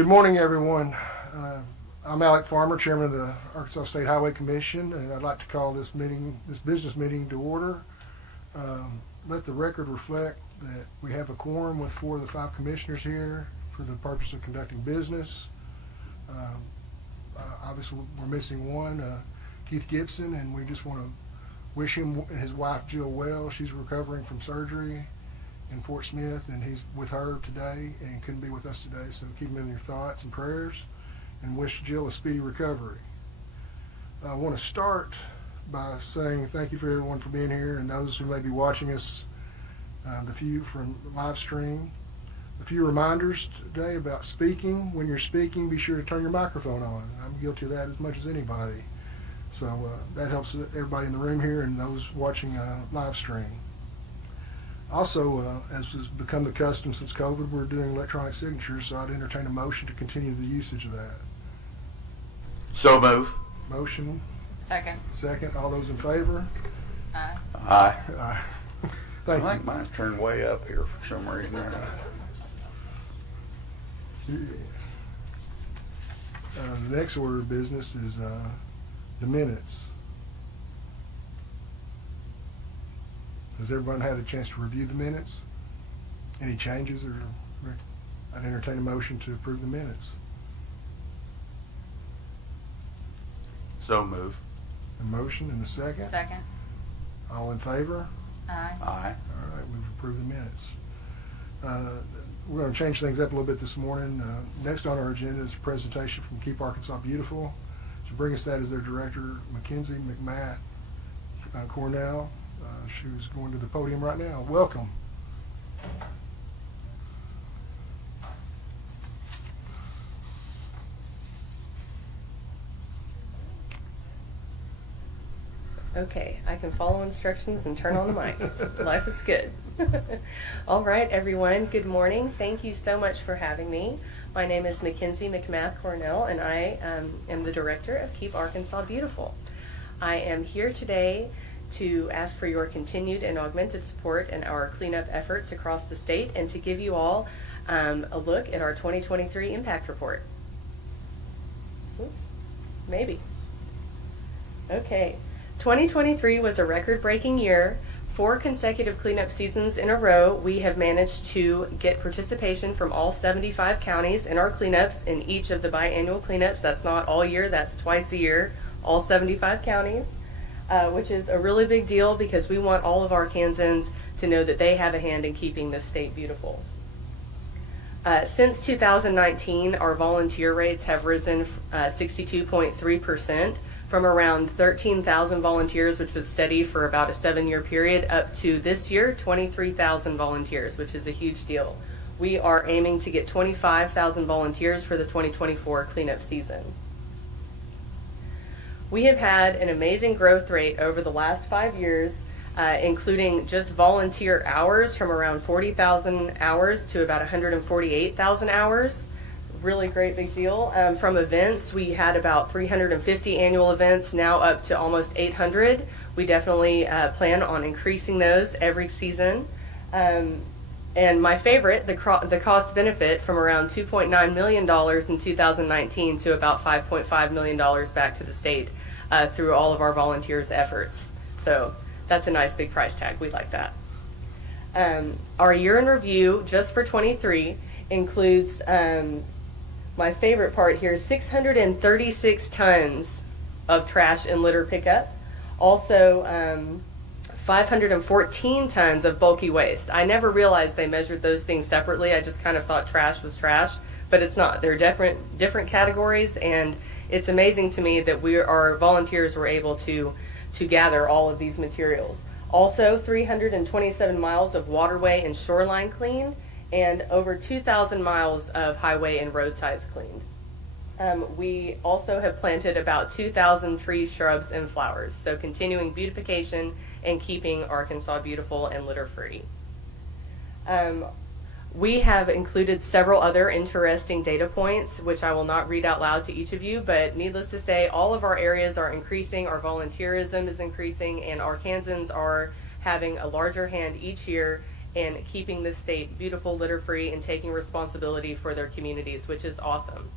Good morning, everyone. I'm Alec Farmer, Chairman of the Arkansas State Highway Commission, and I'd like to call this business meeting to order. Let the record reflect that we have a quorum with 4 of the 5 commissioners here for the purpose of conducting business. Obviously, we're missing one, Keith Gibson, and we just want to wish him and his wife Jill well. She's recovering from surgery in Fort Smith, and he's with her today and couldn't be with us today, so keep him in your thoughts and prayers and wish Jill a speedy recovery. I want to start by saying thank you for everyone for being here and those who may be watching us, the few from live stream. A few reminders today about speaking. When you're speaking, be sure to turn your microphone on. I'm guilty of that as much as anybody. So that helps everybody in the room here and those watching live stream. Also, as has become the custom since COVID, we're doing electronic signatures, so I'd entertain a motion to continue the usage of that. So move. Motion. Second. Second. All those in favor? Aye. Aye. Aye. I Thank think mine's turned way up here for some reason. you. The next order of business is the minutes. Has everyone had a chance to review the minutes? Any changes or I'd entertain a motion to approve the minutes. So move. A motion and a second. Second. All in favor? Aye. Aye. All right, we've approved the minutes. We're going to change things up a little bit this morning. Next on our agenda is a presentation from Keep Arkansas Beautiful. To bring us that is their director, Mackenzie McMath Cornell. She's going to the podium right now. Welcome. Okay, I can follow instructions and turn on the mic. Life is good. All right, everyone, good morning. Thank you so much for having me. My name is Mackenzie McMath Cornell, and I am the director of Keep Arkansas Beautiful. I am here today to ask for your continued and augmented support in our cleanup efforts across the state and to give you all a look at our 2023 impact report. Oops, maybe. Okay. 2023 was a record-breaking year. 4 consecutive cleanup seasons in a row, we have managed to get participation from all 75 counties in our cleanups in each of the biannual cleanups. That's not all year, that's twice a year, all 75 counties, which is a really big deal because we want all of Arkansans to know that they have a hand in keeping this state beautiful. Since 2019, our volunteer rates have risen 62.3%. from around 13,000 volunteers, which was steady for about a 7-year period, up to this year, 23,000 volunteers, which is a huge deal. We are aiming to get 25,000 volunteers for the 2024 cleanup season. We have had an amazing growth rate over the last 5 years, including just volunteer hours from around 40,000 hours to about 148,000 hours. Really great big deal. From events, we had about 350 annual events, now up to almost 800. We definitely plan on increasing those every season. And my favorite, the cost benefit, from around $2.9 million in 2019 to about $5.5 million back to the state through all of our volunteers' efforts. So that's a nice big price tag. We like that. Our year in review, just for 23, includes my favorite part here, 636 tons of trash and litter pickup. Also, 514 tons of bulky waste. I never realized they measured those things separately. I just kind of thought trash was trash, but it's not. They're different categories, and it's amazing to me that our volunteers were able to gather all of these materials. Also, 327 miles of waterway and shoreline cleaned, and over 2,000 miles of highway and roadsides cleaned. We also have planted about 2,000 trees, shrubs, and flowers, so continuing beautification and keeping Arkansas beautiful and litter-free. We have included several other interesting data points, which I will not read out loud to each of you, but needless to say, all of our areas are increasing, our volunteerism is increasing, and Arkansans are having a larger hand each year and keeping the state beautiful, litter-free, and taking responsibility for their communities, which is awesome.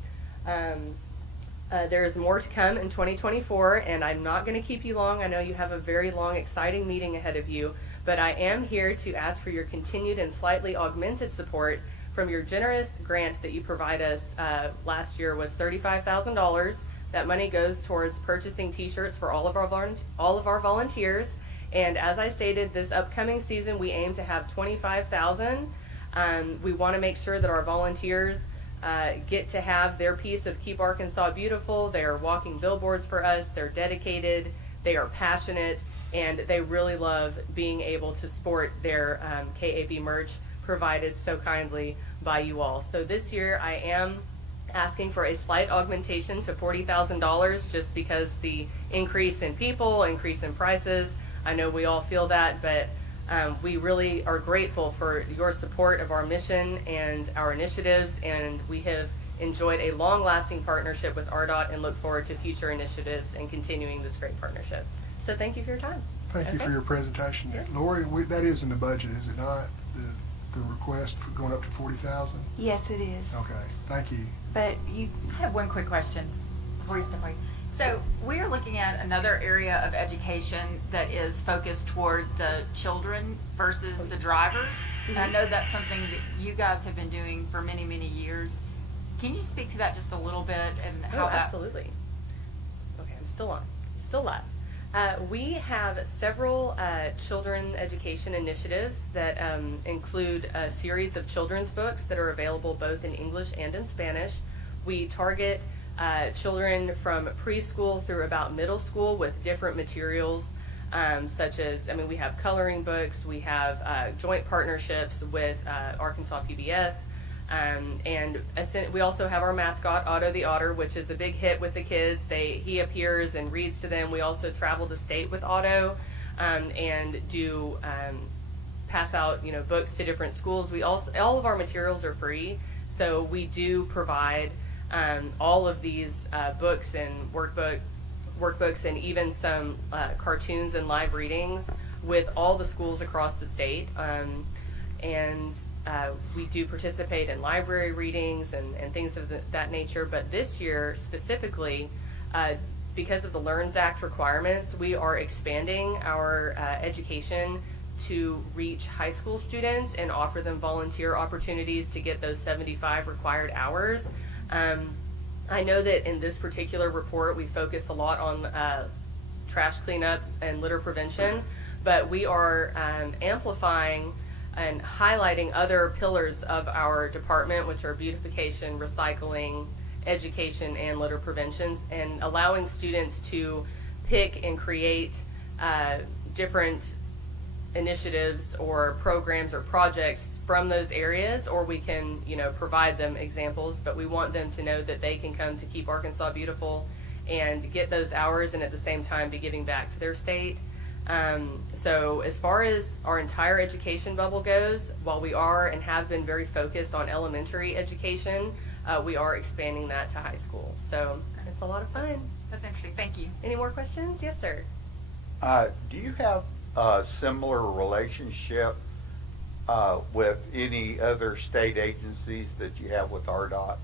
There's more to come in 2024, and I'm not going to keep you long. I know you have a very long, exciting meeting ahead of you, but I am here to ask for your continued and slightly augmented support from your generous grant that you provide us. Last year was $35,000. That money goes towards purchasing T-shirts for all of our volunteers. And as I stated, this upcoming season we aim to have 25,000. We want to make sure that our volunteers get to have their piece of Keep Arkansas Beautiful. They are walking billboards for us. They're dedicated. They are passionate, and they really love being able to sport their KAB merch provided so kindly by you all. So this year I am asking for a slight augmentation to $40,000 just because the increase in people, increase in prices. I know we all feel that, but we really are grateful for your support of our mission and our initiatives, and we have enjoyed a long-lasting partnership with RDOT and look forward to future initiatives and continuing this great partnership. So thank you for your time. Thank you for your presentation. Yes. Lori, that is in the budget, is it not? The request for going up to 40,000? Yes, it is. Okay, thank you. But you, I have one quick question before you step away. So we are looking at another area of education that is focused toward the children versus the drivers. And I know that's something that you guys have been doing for many, many years. Can you speak to that just a little bit and how that? Absolutely. Okay, I'm still on, still live. We have several children education initiatives that include a series of children's books that are available both in English and in Spanish. We target children from preschool through about middle school with different materials, such as, we have coloring books, we have joint partnerships with Arkansas PBS, and we also have our mascot, Otto the Otter, which is a big hit with the kids. He appears and reads to them. We also travel the state with Otto and do pass out books to different schools. All of our materials are free, so we do provide all of these books and workbooks and even some cartoons and live readings with all the schools across the state. And we do participate in library readings and things of that nature. But this year specifically, because of the LEARNS Act requirements, we are expanding our education to reach high school students and offer them volunteer opportunities to get those 75 required hours. I know that in this particular report we focus a lot on trash cleanup and litter prevention, but we are amplifying and highlighting other pillars of our department, which are beautification, recycling, education, and litter prevention, and allowing students to pick and create different initiatives or programs or projects from those areas, or we can provide them examples, but we want them to know that they can come to Keep Arkansas Beautiful and get those hours and at the same time be giving back to their state. So as far as our entire education bubble goes, while we are and have been very focused on elementary education, we are expanding that to high school. So it's a lot of fun. That's interesting. Thank you. Any more questions? Yes, sir. Do you have a similar relationship with any other state agencies that you have with RDOT?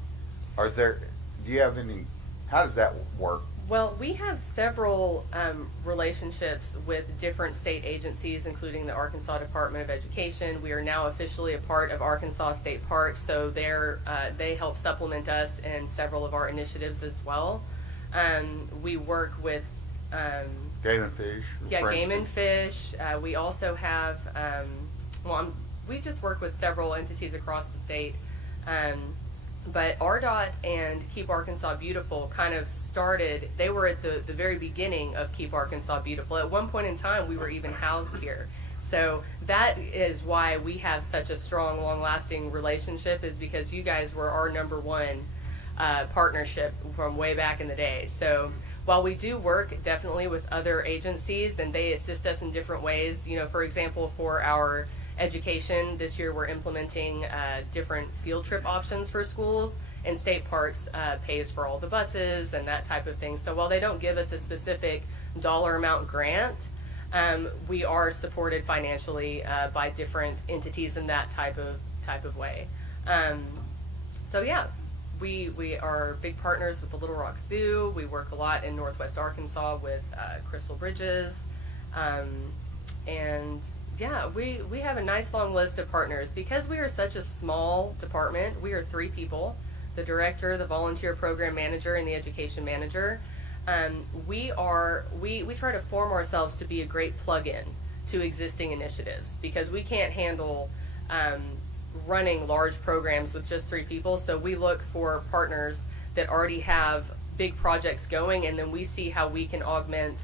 Do you have any, how does that work? Well, we have several relationships with different state agencies, including the Arkansas Department of Education. We are now officially a part of Arkansas State Parks, so they help supplement us in several of our initiatives as well. We work with Game and Fish? yeah, Game and Fish. We also have, we just work with several entities across the state. But RDOT and Keep Arkansas Beautiful kind of started, they were at the very beginning of Keep Arkansas Beautiful. At one point in time, we were even housed here. So that is why we have such a strong, long-lasting relationship, is because you guys were our number one partnership from way back in the day. So while we do work definitely with other agencies and they assist us in different ways, for example, for our education this year we're implementing different field trip options for schools, and state parks pays for all the buses and that type of thing. So while they don't give us a specific dollar amount grant, we are supported financially by different entities in that type of way. So yeah, we are big partners with the Little Rock Zoo. We work a lot in Northwest Arkansas with Crystal Bridges, and yeah, we have a nice long list of partners. Because we are such a small department, we are 3 people: the director, the volunteer program manager, and the education manager. We try to form ourselves to be a great plug-in to existing initiatives, because we can't handle running large programs with just 3 people. So we look for partners that already have big projects going, and then we see how we can augment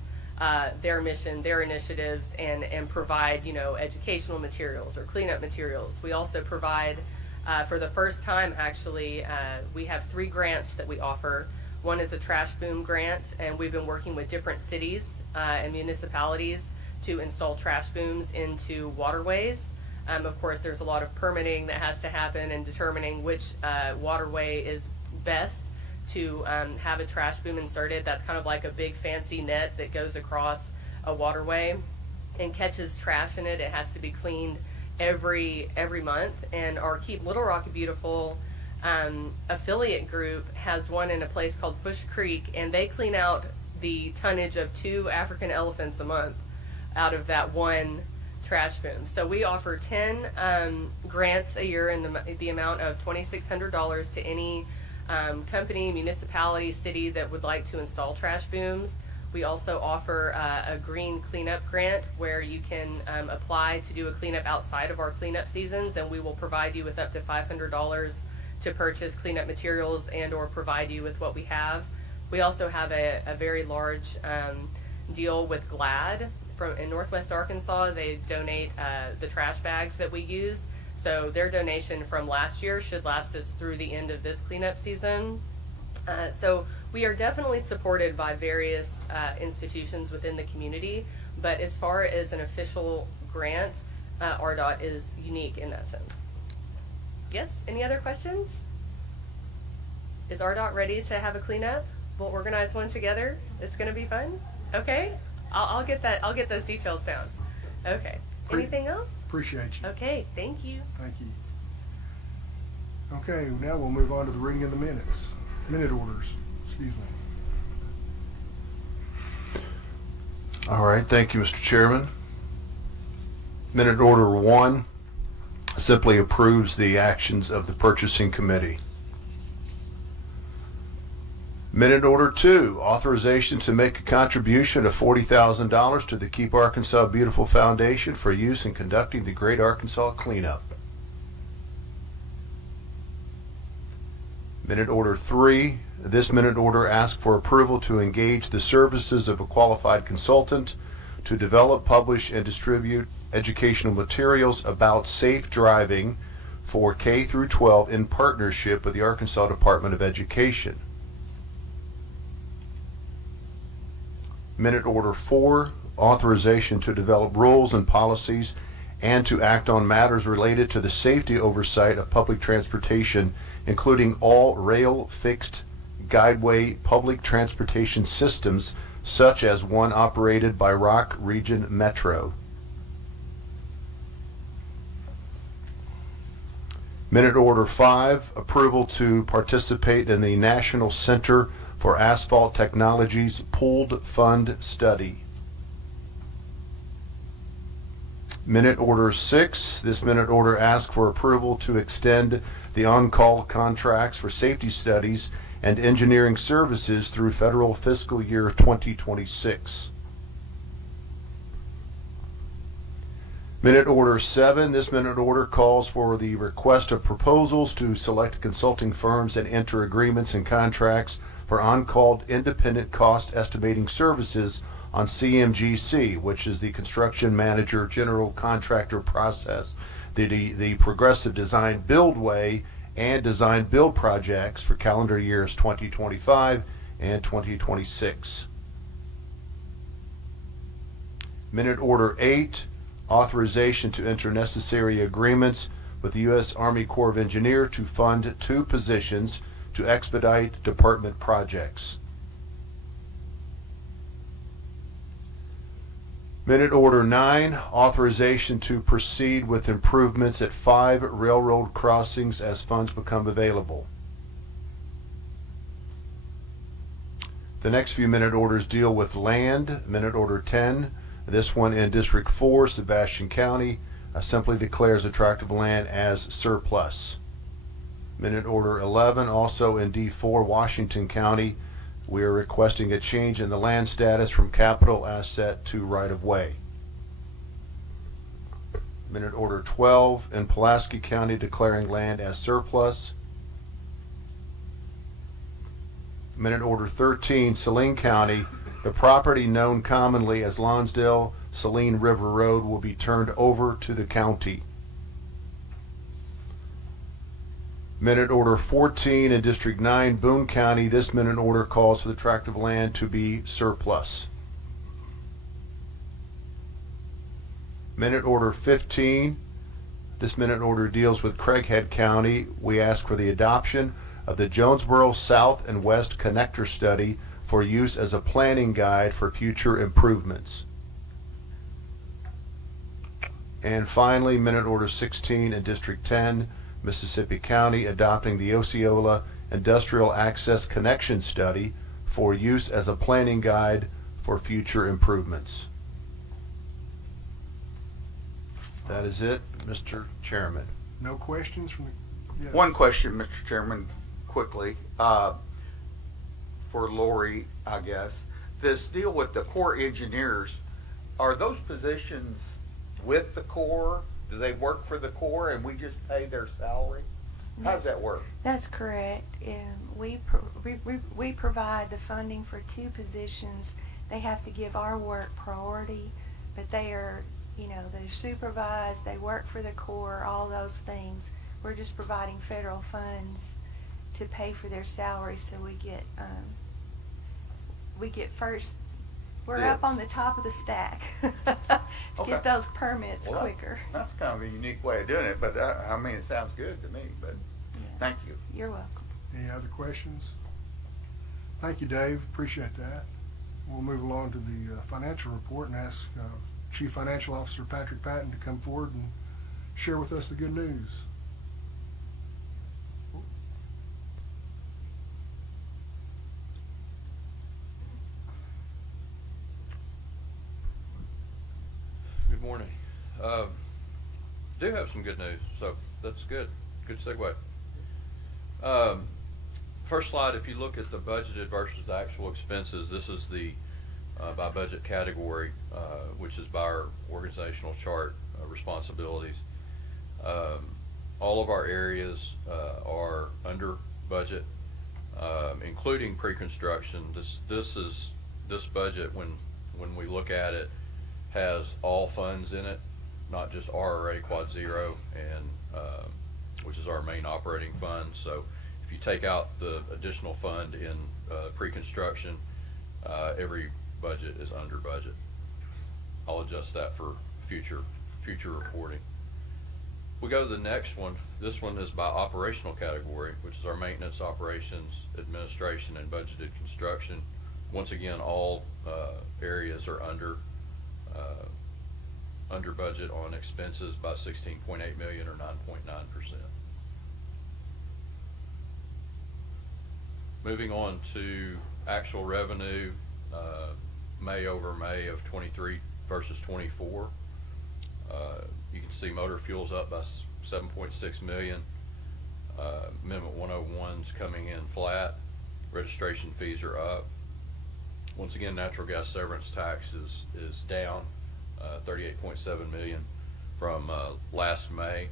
their mission, their initiatives, and provide, educational materials or cleanup materials. We also provide, for the first time actually, we have 3 grants that we offer. One is a trash boom grant, and we've been working with different cities and municipalities to install trash booms into waterways. Of course, there's a lot of permitting that has to happen and determining which waterway is best to have a trash boom inserted. That's kind of like a big fancy net that goes across a waterway and catches trash in it. It has to be cleaned every month. And our Keep Little Rock Beautiful affiliate group has one in a place called Fush Creek, and they clean out the tonnage of 2 African elephants a month out of that one trash boom. So we offer 10 grants a year in the amount of $2,600 to any company, municipality, city that would like to install trash booms. We also offer a green cleanup grant where you can apply to do a cleanup outside of our cleanup seasons, and we will provide you with up to $500 to purchase cleanup materials and or provide you with what we have. We also have a very large deal with GLAD in Northwest Arkansas. They donate the trash bags that we use. So their donation from last year should last us through the end of this cleanup season. So we are definitely supported by various institutions within the community, but as far as an official grant, RDOT is unique in that sense. Yes, any other questions? Is RDOT ready to have a cleanup? We'll organize one together. It's going to be fun. Okay, I'll get that. I'll get those details down. Okay. Anything else? Appreciate you. Okay, thank you. Thank you. Okay, now we'll move on to the reading of the minutes. Minute orders, excuse me. All right, thank you, Mr. Chairman. Minute order 1 simply approves the actions of the purchasing committee. Minute order 2, authorization to make a contribution of $40,000 to the Keep Arkansas Beautiful Foundation for use in conducting the Great Arkansas Cleanup. Minute order 3, this minute order asks for approval to engage the services of a qualified consultant to develop, publish, and distribute educational materials about safe driving for K through 12 in partnership with the Arkansas Department of Education. Minute order 4, authorization to develop rules and policies and to act on matters related to the safety oversight of public transportation, including all rail fixed guideway public transportation systems, such as one operated by Rock Region Metro. Minute order 5, approval to participate in the National Center for Asphalt Technologies Pooled Fund Study. Minute order 6, this minute order asks for approval to extend the on-call contracts for safety studies and engineering services through federal fiscal year 2026. Minute order 7, this minute order calls for the request of proposals to select consulting firms and enter agreements and contracts for on-call independent cost estimating services on CMGC, which is the Construction Manager General Contractor Process, the Progressive Design Build Way and Design Build projects for calendar years 2025 and 2026. Minute order 8, authorization to enter necessary agreements with the U.S. Army Corps of Engineers to fund 2 positions to expedite department projects. Minute Order 9, authorization to proceed with improvements at 5 railroad crossings as funds become available. The next few minute orders deal with land. Minute Order 10, this one in District 4, Sebastian County, simply declares a tract of land as surplus. Minute Order 11, also in D4, Washington County, we are requesting a change in the land status from capital asset to right-of-way. Minute Order 12, in Pulaski County, declaring land as surplus. Minute Order 13, Saline County, the property known commonly as Lonsdale-Saline River Road will be turned over to the county. Minute Order 14 in District 9, Boone County, this minute order calls for the tract of land to be surplus. Minute Order 15, this minute order deals with Craighead County. We ask for the adoption of the Jonesboro South and West Connector Study for use as a planning guide for future improvements. And finally, Minute Order 16 in District 10, Mississippi County, adopting the Osceola Industrial Access Connection Study for use as a planning guide for future improvements. That is it, Mr. Chairman. No questions from the, yes. One question, Mr. Chairman, quickly, for Lori, I guess. This deal with the Corps engineers, are those positions with the Corps? Do they work for the Corps and we just pay their salary? How does that work? That's correct. We provide the funding for 2 positions. They have to give our work priority, but they are, they're supervised, they work for the Corps, all those things. We're just providing federal funds to pay for their salaries, so we get first. We're Yes. up on the top of the stack. Okay. Get those permits Well, quicker. That's kind of a unique way of doing it, but I mean, it sounds good to me, but Yeah. thank you. You're welcome. Any other questions? Thank you, Dave. Appreciate that. We'll move along to the financial report and ask Chief Financial Officer Patrick Patton to come forward and share with us the good news. Good morning. Do have some good news, so that's good. Good segue. First slide, if you look at the budgeted versus actual expenses, this is the by budget category, which is by our organizational chart responsibilities. All of our areas are under budget, including pre-construction. This budget, when we look at it, has all funds in it, not just RRA Quad Zero, and which is our main operating fund. So if you take out the additional fund in pre-construction, every budget is under budget. I'll adjust that for future reporting. We go to the next one. This one is by operational category, which is our maintenance, operations, administration, and budgeted construction. Once again, all areas are under budget on expenses by 16.8 million or 9.9%. Moving on to actual revenue, May over May of 23 versus 24. You can see motor fuels up by 7.6 million. Amendment 101's coming in flat. Registration fees are up. Once again, natural gas severance tax is down 38.7 million from last May.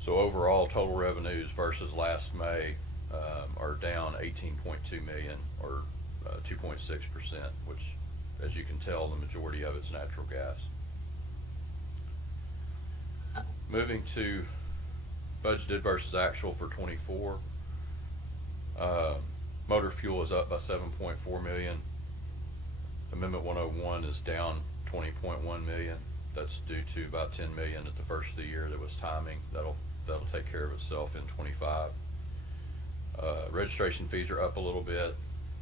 So overall, total revenues versus last May are down 18.2 million or 2.6%, which, as you can tell, the majority of it's natural gas. Moving to budgeted versus actual for 24. Motor fuel is up by 7.4 million. Amendment 101 is down 20.1 million. That's due to about 10 million at the first of the year that was timing. That'll take care of itself in 25. Registration fees are up a little bit.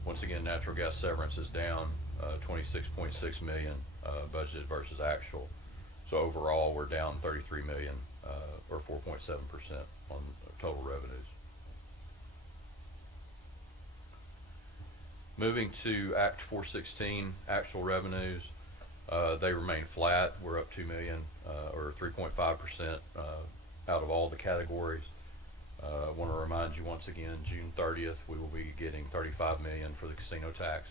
Once again, natural gas severance is down 26.6 million budgeted versus actual. So overall, we're down 33 million, or 4.7% on total revenues. Moving to Act 416, actual revenues, they remain flat. We're up 2 million, or 3.5% out of all the categories. I want to remind you once again, June 30th, we will be getting 35 million for the casino tax.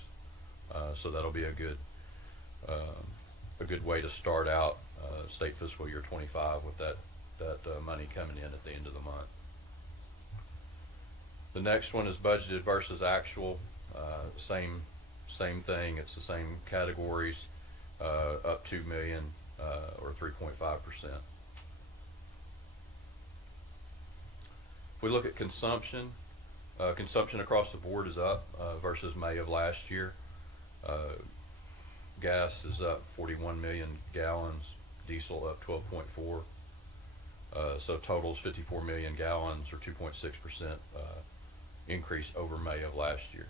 So that'll be a good way to start out state fiscal year 25 with that money coming in at the end of the month. The next one is budgeted versus actual. Same thing. It's the same categories. Up 2 million, or 3.5%. If we look at consumption, consumption across the board is up versus May of last year. Gas is up 41 million gallons, diesel up 12.4. So totals 54 million gallons, or 2.6% increase over May of last year,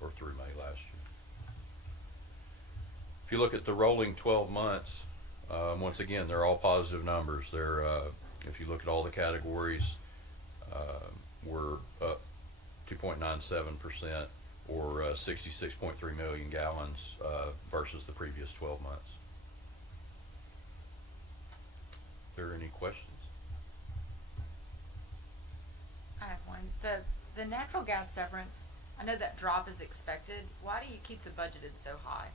or through May last year. If you look at the rolling 12 months, once again, they're all positive numbers. They're, if you look at all the categories, we're up 2.97%, or 66.3 million gallons versus the previous 12 months. Are there any questions? I have one. The natural gas severance, I know that drop is expected. Why do you keep the budgeted so high?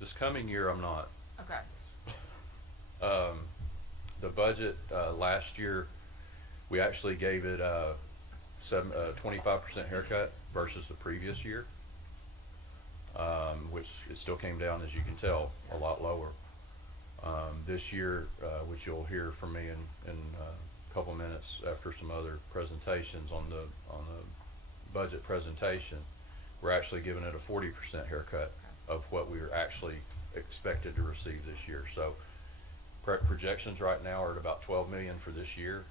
This coming year, I'm not. Okay. The budget last year, we actually gave it a 25% haircut versus the previous year, which it still came down, as you can tell, a lot lower. This year, which you'll hear from me in a couple minutes after some other presentations on the budget presentation, we're actually giving it a 40% haircut of what we were actually expected to receive this year. So projections right now are at about 12 million for this year.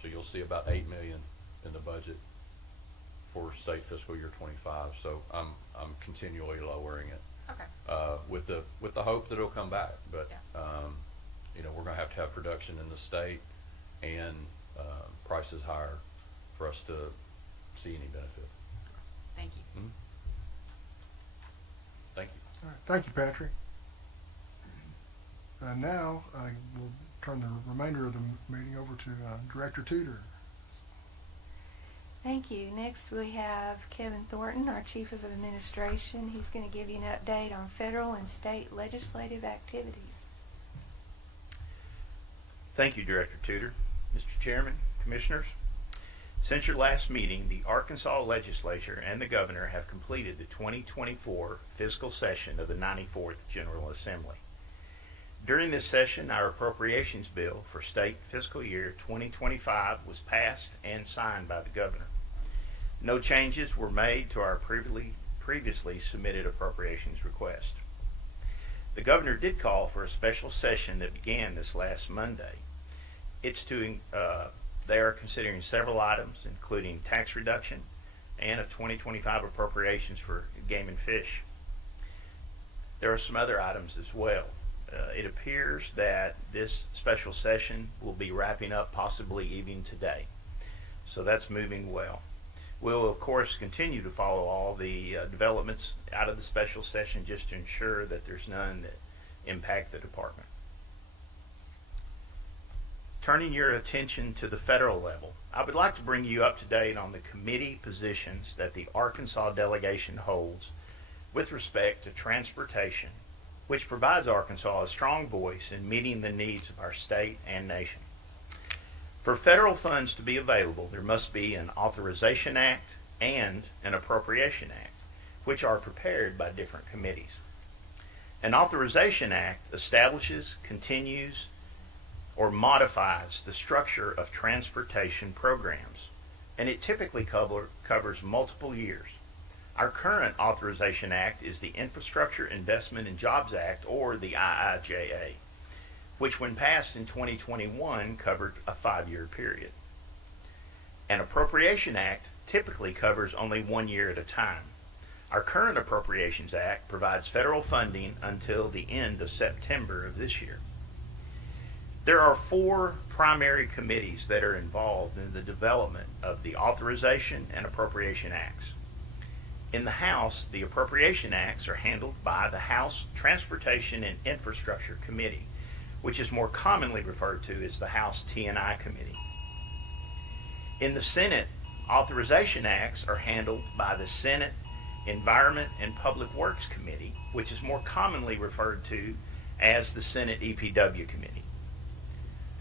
So you'll see about 8 million in the budget for state fiscal year 25. So I'm continually lowering it. Okay. With the hope that it'll come back, but Yeah. you know, we're going to have production in the state and prices higher for us to see any benefit. Thank you. Mm-hmm. Thank you. All right. Thank you, Patrick. Now I will turn the remainder of the meeting over to Director Tudor. Thank you. Next we have Kevin Thornton, our Chief of Administration. He's going to give you an update on federal and state legislative activities. Thank you, Director Tudor. Mr. Chairman, Commissioners, since your last meeting, the Arkansas Legislature and the Governor have completed the 2024 fiscal session of the 94th General Assembly. During this session, our appropriations bill for state fiscal year 2025 was passed and signed by the Governor. No changes were made to our previously submitted appropriations request. The Governor did call for a special session that began this last Monday. They are considering several items, including tax reduction and a 2025 appropriations for game and fish. There are some other items as well. It appears that this special session will be wrapping up possibly even today. So that's moving well. We'll, of course, continue to follow all the developments out of the special session just to ensure that there's none that impact the department. Turning your attention to the federal level, I would like to bring you up to date on the committee positions that the Arkansas delegation holds with respect to transportation, which provides Arkansas a strong voice in meeting the needs of our state and nation. For federal funds to be available, there must be an Authorization Act and an Appropriation Act, which are prepared by different committees. An Authorization Act establishes, continues, or modifies the structure of transportation programs, and it typically covers multiple years. Our current Authorization Act is the Infrastructure Investment and Jobs Act, or the IIJA, which when passed in 2021 covered a 5-year period. An Appropriation Act typically covers only 1 year at a time. Our current Appropriations Act provides federal funding until the end of September of this year. There are 4 primary committees that are involved in the development of the Authorization and Appropriation Acts. In the House, the Appropriation Acts are handled by the House Transportation and Infrastructure Committee, which is more commonly referred to as the House T&I Committee. In the Senate, Authorization Acts are handled by the Senate Environment and Public Works Committee, which is more commonly referred to as the Senate EPW Committee.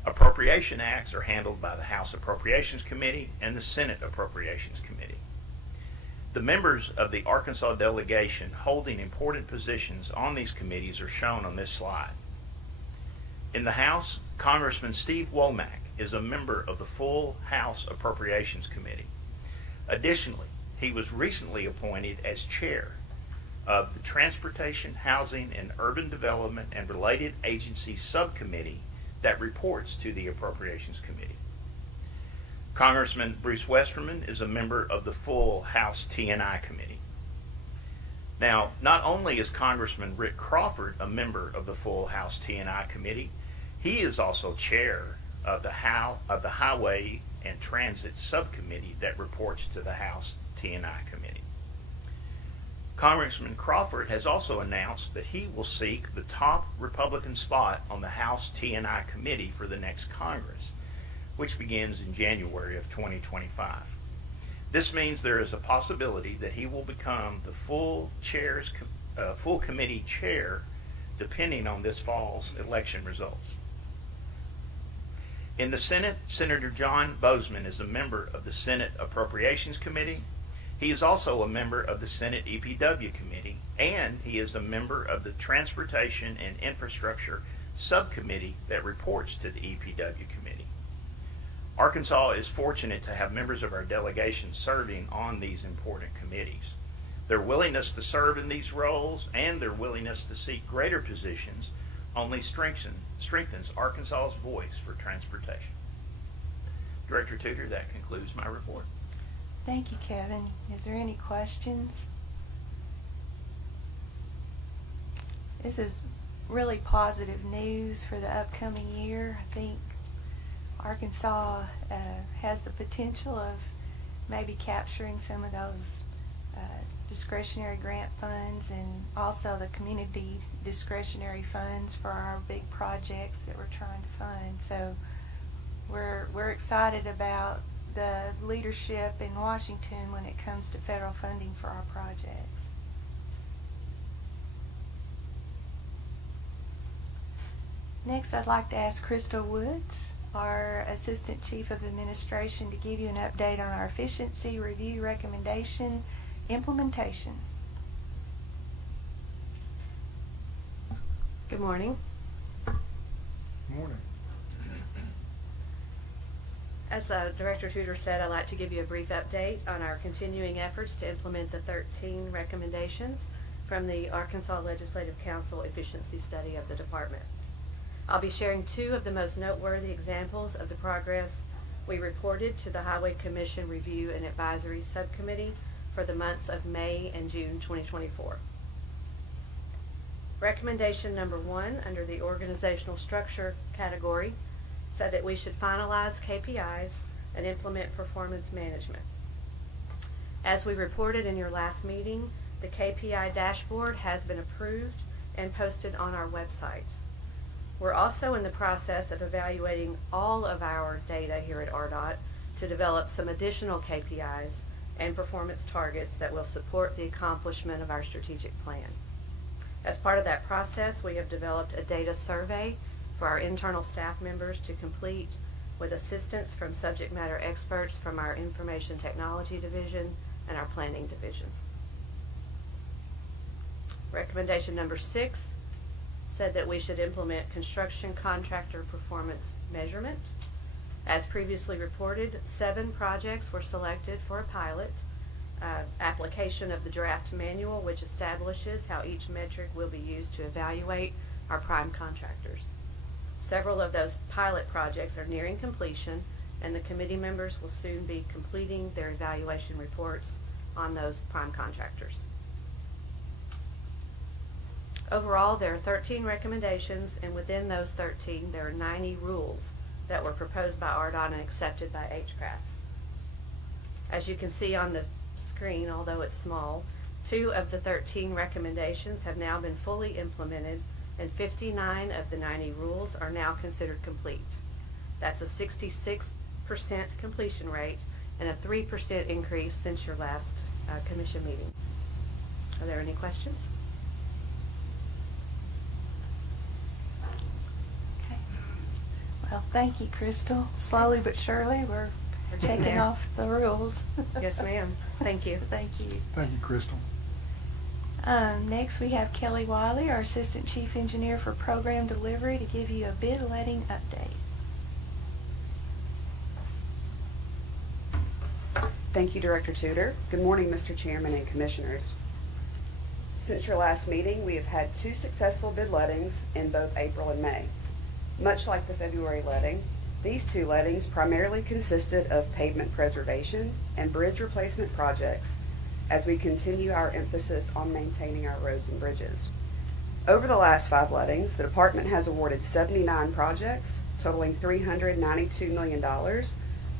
Appropriation Acts are handled by the House Appropriations Committee and the Senate Appropriations Committee. The members of the Arkansas delegation holding important positions on these committees are shown on this slide. In the House, Congressman Steve Womack is a member of the full House Appropriations Committee. Additionally, he was recently appointed as chair of the Transportation, Housing, and Urban Development and Related Agencies Subcommittee that reports to the Appropriations Committee. Congressman Bruce Westerman is a member of the full House T&I Committee. Now, not only is Congressman Rick Crawford a member of the full House T&I Committee, he is also chair of the Highway and Transit Subcommittee that reports to the House T&I Committee. Congressman Crawford has also announced that he will seek the top Republican spot on the House T&I Committee for the next Congress, which begins in January of 2025. This means there is a possibility that he will become the full committee chair depending on this fall's election results. In the Senate, Senator John Bozeman is a member of the Senate Appropriations Committee. He is also a member of the Senate EPW Committee, and he is a member of the Transportation and Infrastructure Subcommittee that reports to the EPW Committee. Arkansas is fortunate to have members of our delegation serving on these important committees. Their willingness to serve in these roles and their willingness to seek greater positions only strengthens Arkansas's voice for transportation. Director Tudor, that concludes my report. Thank you, Kevin. Is there any questions? This is really positive news for the upcoming year. I think Arkansas has the potential of maybe capturing some of those discretionary grant funds and also the community discretionary funds for our big projects that we're trying to fund. So we're excited about the leadership in Washington when it comes to federal funding for our projects. Next, I'd like to ask Crystal Woods, our Assistant Chief of Administration, to give you an update on our efficiency review recommendation implementation. Good morning. Morning. As Director Tudor said, I'd like to give you a brief update on our continuing efforts to implement the 13 recommendations from the Arkansas Legislative Council Efficiency Study of the Department. I'll be sharing 2 of the most noteworthy examples of the progress we reported to the Highway Commission Review and Advisory Subcommittee for the months of May and June 2024. Recommendation number 1 under the organizational structure category said that we should finalize KPIs and implement performance management. As we reported in your last meeting, the KPI dashboard has been approved and posted on our website. We're also in the process of evaluating all of our data here at RDOT to develop some additional KPIs and performance targets that will support the accomplishment of our strategic plan. As part of that process, we have developed a data survey for our internal staff members to complete with assistance from subject matter experts from our Information Technology Division and our Planning Division. Recommendation number 6 said that we should implement construction contractor performance measurement. As previously reported, 7 projects were selected for a pilot application of the draft manual, which establishes how each metric will be used to evaluate our prime contractors. Several of those pilot projects are nearing completion, and the committee members will soon be completing their evaluation reports on those prime contractors. Overall, there are 13 recommendations, and within those 13, there are 90 rules that were proposed by RDOT and accepted by HCRAS. As you can see on the screen, although it's small, 2 of the 13 recommendations have now been fully implemented, and 59 of the 90 rules are now considered complete. That's a 66% completion rate and a 3% increase since your last commission meeting. Are there any questions? Okay. Well, thank you, Crystal. Slowly but surely, we're getting taking there. off the rules. Yes, ma'am. Thank you. Thank you. Thank you, Crystal. Next, we have Kelly Wiley, our Assistant Chief Engineer for Program Delivery, to give you a bid letting update. Thank you, Director Tudor. Good morning, Mr. Chairman and Commissioners. Since your last meeting, we have had 2 successful bid lettings in both April and May. Much like the February letting, these 2 lettings primarily consisted of pavement preservation and bridge replacement projects as we continue our emphasis on maintaining our roads and bridges. Over the last 5 lettings, the department has awarded 79 projects totaling $392 million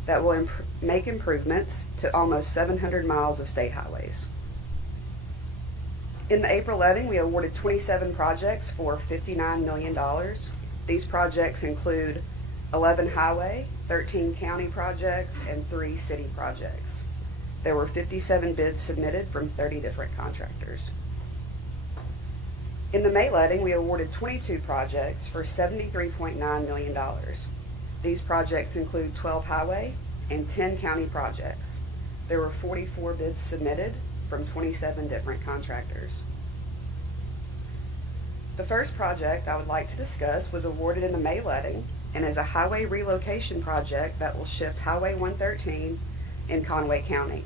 that will make improvements to almost 700 miles of state highways. In the April letting, we awarded 27 projects for $59 million. These projects include 11 highway, 13 county projects, and 3 city projects. There were 57 bids submitted from 30 different contractors. In the May letting, we awarded 22 projects for $73.9 million. These projects include 12 highway and 10 county projects. There were 44 bids submitted from 27 different contractors. The first project I would like to discuss was awarded in the May letting and is a highway relocation project that will shift Highway 113 in Conway County.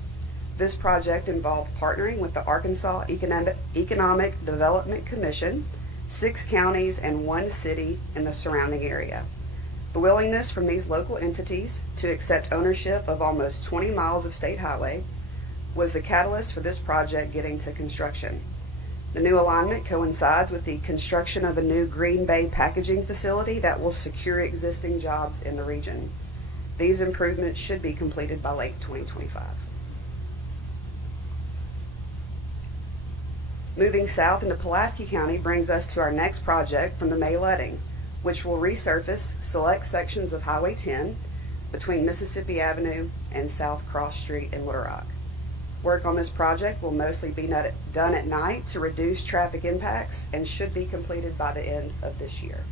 This project involved partnering with the Arkansas Economic Development Commission, 6 counties, and 1 city in the surrounding area. The willingness from these local entities to accept ownership of almost 20 miles of state highway was the catalyst for this project getting to construction. The new alignment coincides with the construction of a new Green Bay packaging facility that will secure existing jobs in the region. These improvements should be completed by late 2025. Moving south into Pulaski County brings us to our next project from the May letting, which will resurface select sections of Highway 10 between Mississippi Avenue and South Cross Street in Little Rock. Work on this project will mostly be done at night to reduce traffic impacts and should be completed by the end of this year.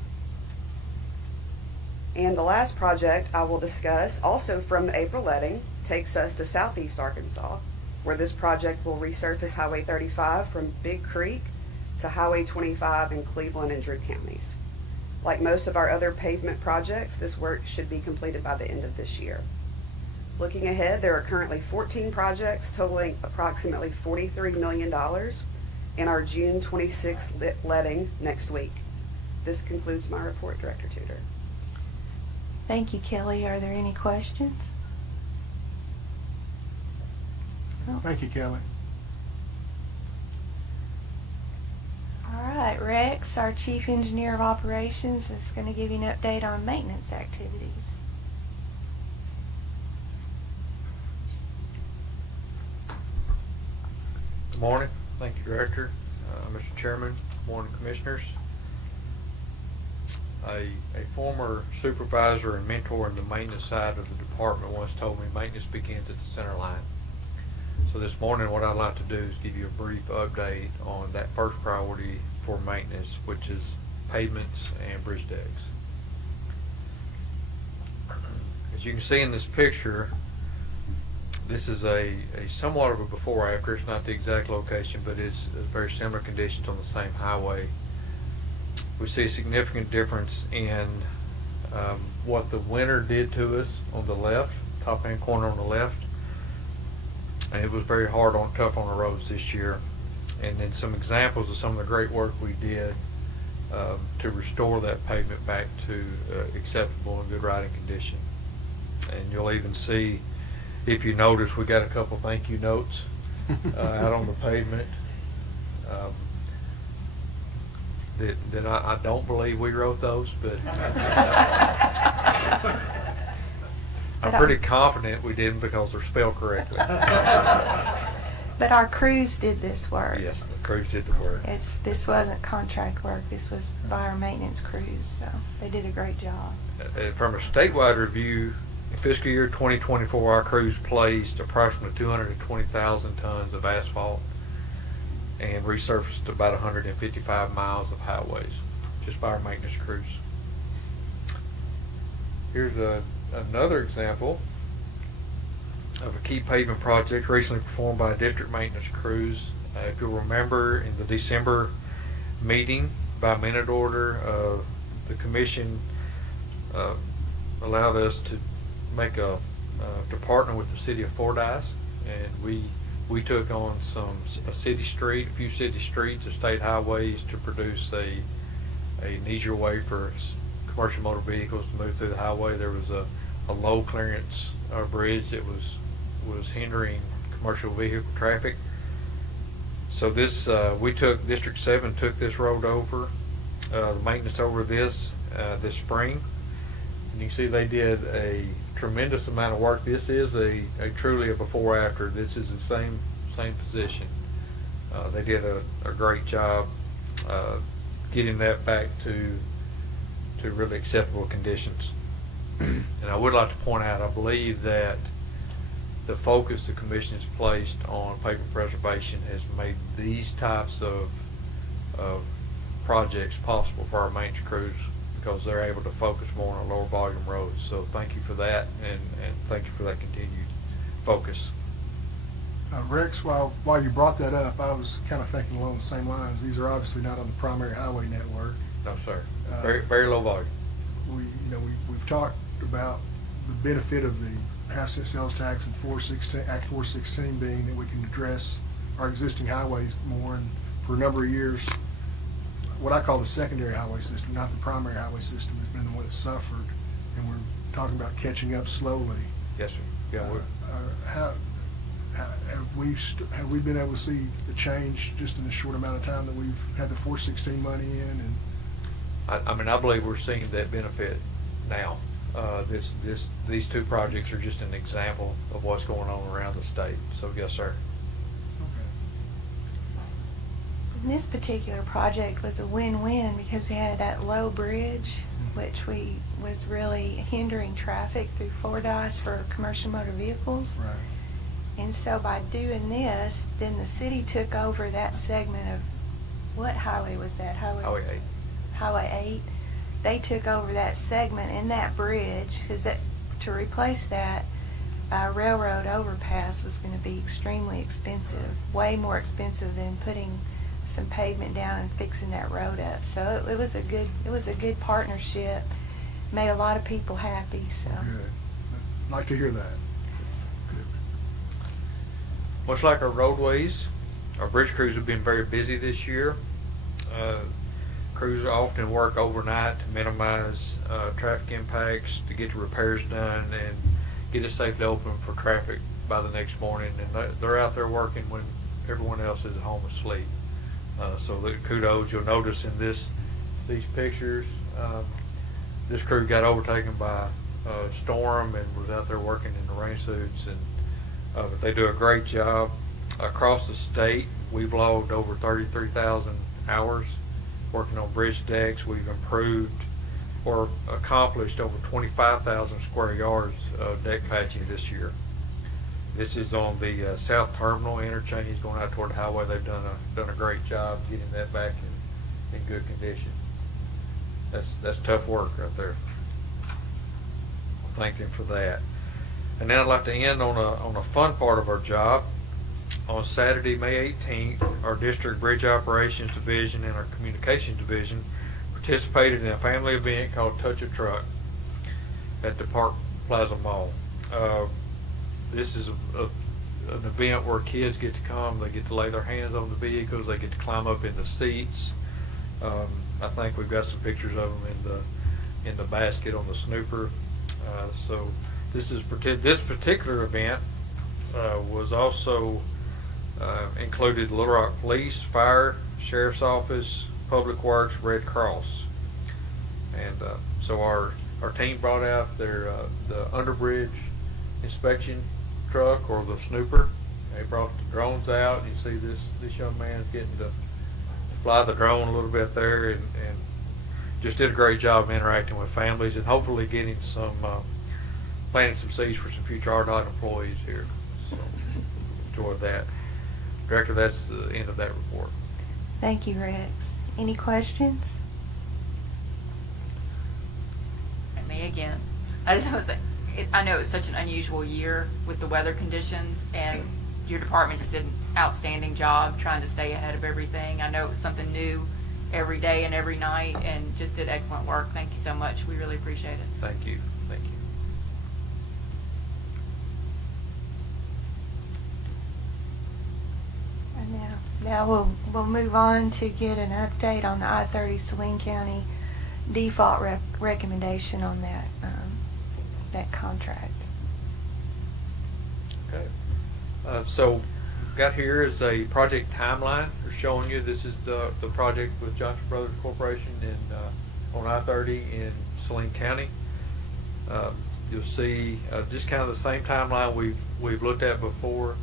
And the last project I will discuss, also from the April letting, takes us to southeast Arkansas, where this project will resurface Highway 35 from Big Creek to Highway 25 in Cleveland and Drew counties. Like most of our other pavement projects, this work should be completed by the end of this year. Looking ahead, there are currently 14 projects totaling approximately $43 million in our June 26th letting next week. This concludes my report, Director Tudor. Thank you, Kelly. Are there any questions? No. Thank you, Kelly. All right, Rex, our Chief Engineer of Operations, is going to give you an update on maintenance activities. Good morning. Thank you, Director. Mr. Chairman, good morning, Commissioners. A former supervisor and mentor in the maintenance side of the department once told me maintenance begins at the center line. So this morning what I'd like to do is give you a brief update on that first priority for maintenance, which is pavements and bridge decks. As you can see in this picture, this is a somewhat of a before after. It's not the exact location, but it's very similar conditions on the same highway. We see a significant difference in what the winter did to us on the left, top hand corner on the left. And it was very tough on the roads this year. And then some examples of some of the great work we did to restore that pavement back to acceptable and good riding condition. And you'll even see, if you notice, we got a couple thank you notes out on the pavement. that I don't believe we wrote those, but I'm pretty confident we didn't because they're spelled correctly. But our crews did this work. Yes, the crews did the work. This wasn't contract work. This was by our maintenance crews, so they did a great job. From a statewide review, in fiscal year 2024, our crews placed approximately 220,000 tons of asphalt and resurfaced about 155 miles of highways, just by our maintenance crews. Here's another example of a key paving project recently performed by district maintenance crews. If you'll remember, in the December meeting by minute order, the commission allowed us to make to partner with the city of Fordyce, and we took on a few city streets, and state highways to produce an easier way for commercial motor vehicles to move through the highway. There was a low clearance bridge that was hindering commercial vehicle traffic. So District 7 took this road over, the maintenance over this spring. And you see they did a tremendous amount of work. This is a truly a before after. This is the same position. They did a great job getting that back to really acceptable conditions. And I would like to point out, I believe that the focus the commission has placed on pavement preservation has made these types of projects possible for our maintenance crews, because they're able to focus more on lower volume roads. So thank you for that, and thank you for that continued focus. Rex, while you brought that up, I was kind of thinking along the same lines. These are obviously not on the primary highway network. No, sir. Very low volume. We've talked about the benefit of the half-cent sales tax and Act 416 being that we can address our existing highways more. And for a number of years, what I call the secondary highway system, not the primary highway system, has been the one that suffered. And we're talking about catching up slowly. Yes, sir. Yeah, have we been able to see the change just in the short amount of time that we've had the 416 money in? And I believe we're seeing that benefit now. These two projects are just an example of what's going on around the state. So yes, sir. And this particular project was a win-win because we had that low bridge, which was really hindering traffic through Fordyce for commercial motor vehicles. Right. And so by doing this, then the city took over that segment of, what highway was that? Highway 8. Highway 8. They took over that segment and that bridge, because to replace that railroad overpass was going to be extremely expensive, way more expensive than putting some pavement down and fixing that road up. So it was a good partnership. Made a lot of people happy. So good. I'd like to hear that. Much like our roadways, our bridge crews have been very busy this year. Crews often work overnight to minimize traffic impacts, to get the repairs done, and get it safely open for traffic by the next morning. And they're out there working when everyone else is at home asleep. So kudos. You'll notice in these pictures, this crew got overtaken by a storm and was out there working in the rain suits, but they do a great job. Across the state, we've logged over 33,000 hours working on bridge decks. We've improved or accomplished over 25,000 square yards of deck patching this year. This is on the South Terminal interchange going out toward the highway. They've done a great job getting that back in good condition. That's tough work right there. Thank them for that. And now I'd like to end on a fun part of our job. On Saturday, May 18th, our District Bridge Operations Division and our Communications Division participated in a family event called Touch a Truck at the Park Plaza Mall. This is an event where kids get to come, they get to lay their hands on the vehicles, they get to climb up in the seats. I think we've got some pictures of them in the basket on the snooper. So this particular event was also included Little Rock Police, Fire, Sheriff's Office, Public Works, Red Cross. And so our team brought out their the underbridge inspection truck, or the snooper. They brought the drones out. You see this young man getting to fly the drone a little bit there, and just did a great job of interacting with families and hopefully getting some planting some seeds for some future RDOT employees here. So enjoyed that. Director, that's the end of that report. Thank you, Rex. Any questions? And me again. I just want to say, I know it was such an unusual year with the weather conditions, and your department just did an outstanding job trying to stay ahead of everything. I know it was something new every day and every night, and just did excellent work. Thank you so much. We really appreciate it. Thank you. Thank you. And now we'll move on to get an update on the I-30 Saline County default recommendation on that contract. Okay. So got here is a project timeline. We're showing you this is the project with Johnson Brothers Corporation on I-30 in Saline County. You'll see just kind of the same timeline we've looked at before,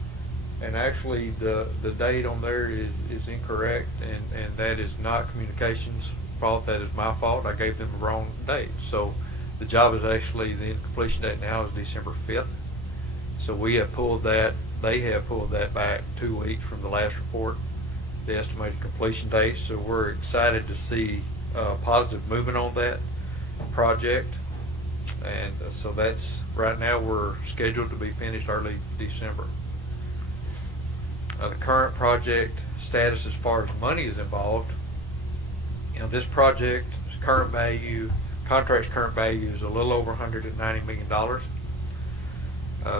and actually the date on there is incorrect, and that is not communications fault. That is my fault. I gave them the wrong date. So the job is actually, the completion date now is December 5th. So we have pulled that. They have pulled that back 2 weeks from the last report, the estimated completion date. So we're excited to see positive movement on that project. And so that's, right now we're scheduled to be finished early December. The current project status as far as money is involved, this project contract's current value is a little over $190 million.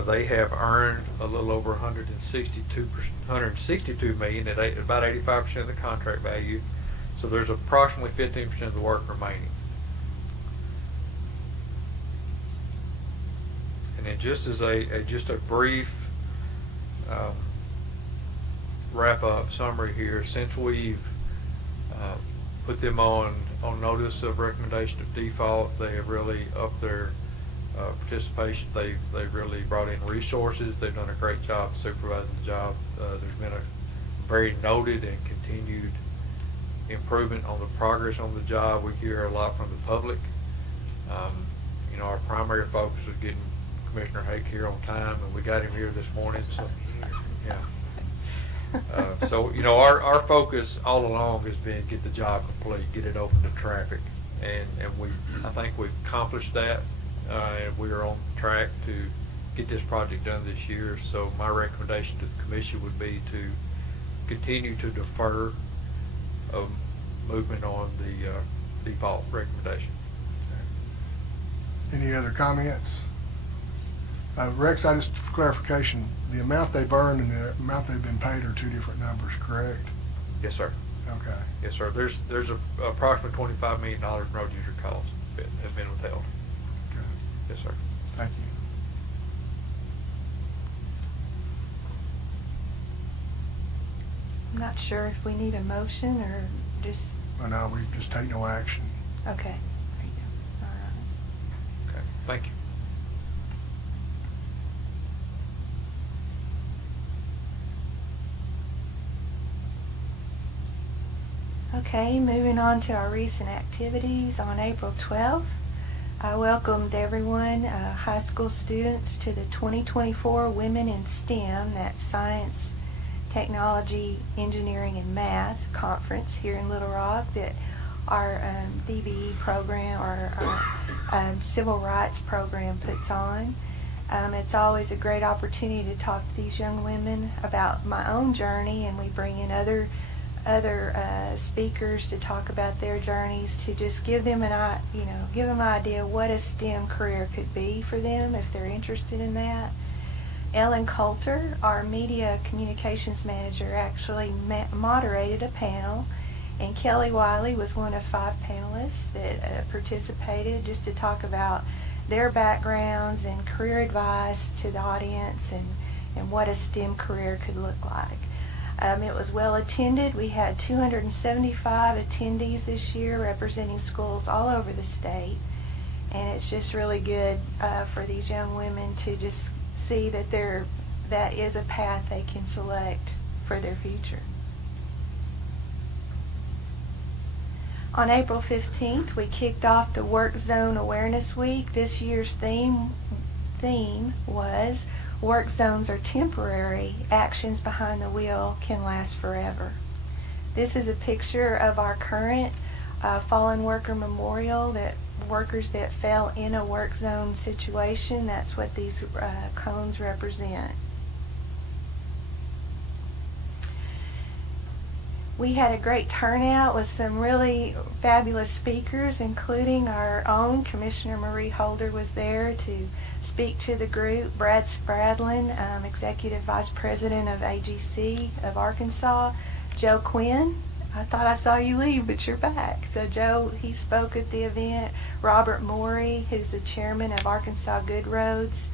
They have earned a little over $162 million at about 85% of the contract value. So there's approximately 15% of the work remaining. And then just as just a brief wrap-up summary here, since we've put them on notice of recommendation of default, they have really upped their participation. They've really brought in resources. They've done a great job supervising the job. There's been a very noted and continued improvement on the progress on the job. We hear a lot from the public. Our primary focus was getting Commissioner Hake here on time, and we got him here this morning. So, yeah. Our focus all along has been get the job complete, get it open to traffic, and I think we've accomplished that, and we are on track to get this project done this year. So my recommendation to the commission would be to continue to defer movement on the default recommendation. Any other comments? Rex, just for clarification, the amount they've earned and the amount they've been paid are two different numbers, correct? Yes, sir. Okay. Yes, sir. There's approximately $25 million in road user costs that have been withheld. Okay. Yes, sir. Thank you. I'm not sure if we need a motion or just. Well, no, we just take no action. Okay. There you go. All right. Okay. Thank you. Okay, moving on to our recent activities. On April 12th, I welcomed everyone, high school students, to the 2024 Women in STEM, that's Science, Technology, Engineering, and Math conference here in Little Rock that our DBE program, or our Civil Rights program puts on. It's always a great opportunity to talk to these young women about my own journey, and we bring in other speakers to talk about their journeys, to just give them an idea what a STEM career could be for them if they're interested in that. Ellen Coulter, our media communications manager, actually moderated a panel, and Kelly Wiley was one of 5 panelists that participated, just to talk about their backgrounds and career advice to the audience, and what a STEM career could look like. It was well attended. We had 275 attendees this year representing schools all over the state. And it's just really good for these young women to just see that that is a path they can select for their future. On April 15th, we kicked off the Work Zone Awareness Week. This year's theme was Work Zones are temporary. Actions behind the wheel can last forever. This is a picture of our current fallen worker memorial, that workers that fell in a work zone situation. That's what these cones represent. We had a great turnout with some really fabulous speakers, including our own Commissioner Marie Holder was there to speak to the group. Brad Spradlin, Executive Vice President of AGC of Arkansas. Joe Quinn, I thought I saw you leave, but you're back. So Joe, he spoke at the event. Robert Morey, who's the Chairman of Arkansas Good Roads.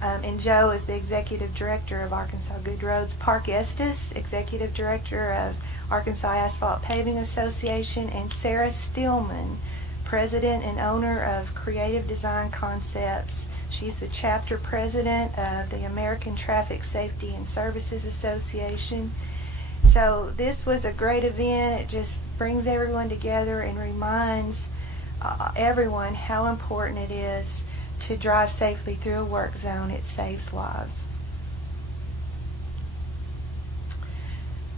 And Joe is the Executive Director of Arkansas Good Roads. Park Estes, Executive Director of Arkansas Asphalt Paving Association, and Sarah Stillman, President and owner of Creative Design Concepts. She's the chapter president of the American Traffic Safety and Services Association. So this was a great event. It just brings everyone together and reminds everyone how important it is to drive safely through a work zone. It saves lives.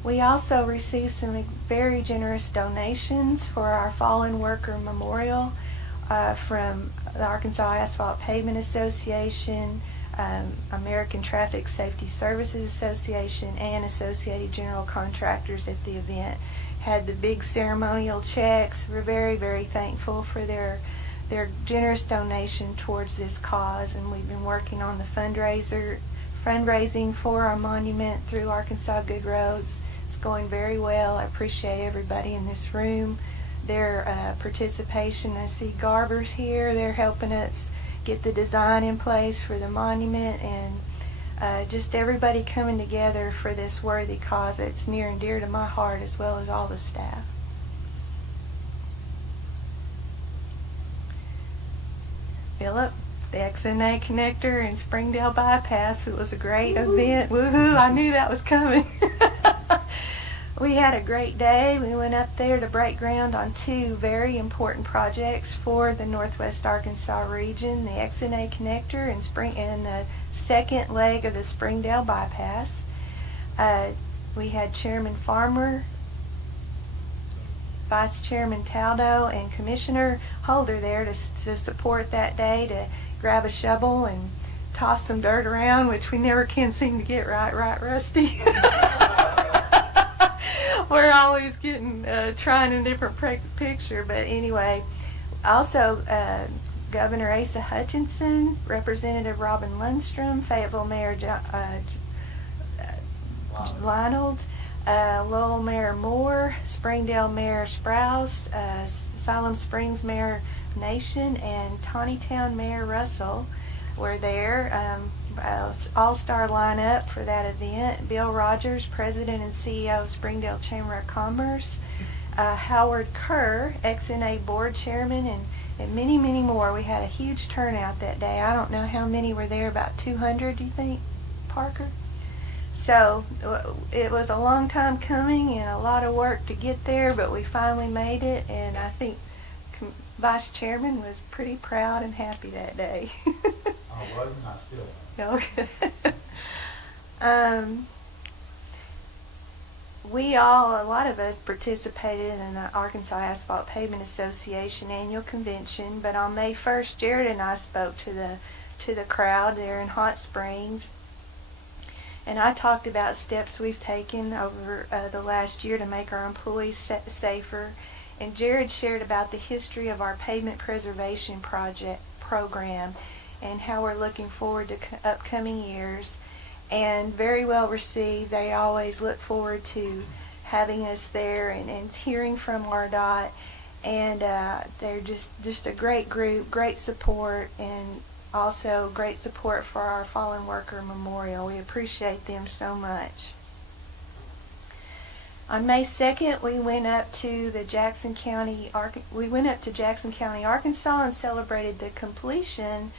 We also received some very generous donations for our Fallen Worker Memorial from the Arkansas Asphalt Pavement Association, American Traffic Safety Services Association, and Associated General Contractors at the event. Had the big ceremonial checks. We're very, very thankful for their generous donation towards this cause, and we've been working on the fundraising for our monument through Arkansas Good Roads. It's going very well. I appreciate everybody in this room, their participation. I see Garber's here. They're helping us get the design in place for the monument, and just everybody coming together for this worthy cause. It's near and dear to my heart, as well as all the staff. Philip, the XNA connector and Springdale bypass. It was a great event. Woohoo, I knew that was coming. We had a great day. We went up there to break ground on two very important projects for the Northwest Arkansas region, the XNA connector and the second leg of the Springdale bypass. We had Chairman Farmer, Vice Chairman Taldo, and Commissioner Holder there to support that day, to grab a shovel and toss some dirt around, which we never can seem to get right, Rusty? We're always getting trying a different picture, but anyway. Also, Governor Asa Hutchinson, Representative Robin Lundstrom, Fayetteville Mayor Leinald, Lowell Mayor Moore, Springdale Mayor Sprouse, Siloam Springs Mayor Nation, and Tawnytown Mayor Russell were there. All-star lineup for that event. Bill Rogers, President and CEO of Springdale Chamber of Commerce, Howard Kerr, XNA Board Chairman, and many, many more. We had a huge turnout that day. I don't know how many were there, about 200, do you think, Parker? So it was a long time coming and a lot of work to get there, but we finally made it, and I think Vice Chairman was pretty proud and happy that day. I wasn't, I still am. Okay. A lot of us participated in the Arkansas Asphalt Pavement Association annual convention, but on May 1st, Jared and I spoke to the crowd there in Hot Springs, and I talked about steps we've taken over the last year to make our employees safer, and Jared shared about the history of our pavement preservation program and how we're looking forward to upcoming years, and very well received. They always look forward to having us there and hearing from RDOT, and they're just a great group, great support, and also great support for our Fallen Worker Memorial. We appreciate them so much. On May 2nd, we went up to Jackson County, Arkansas, and celebrated the completion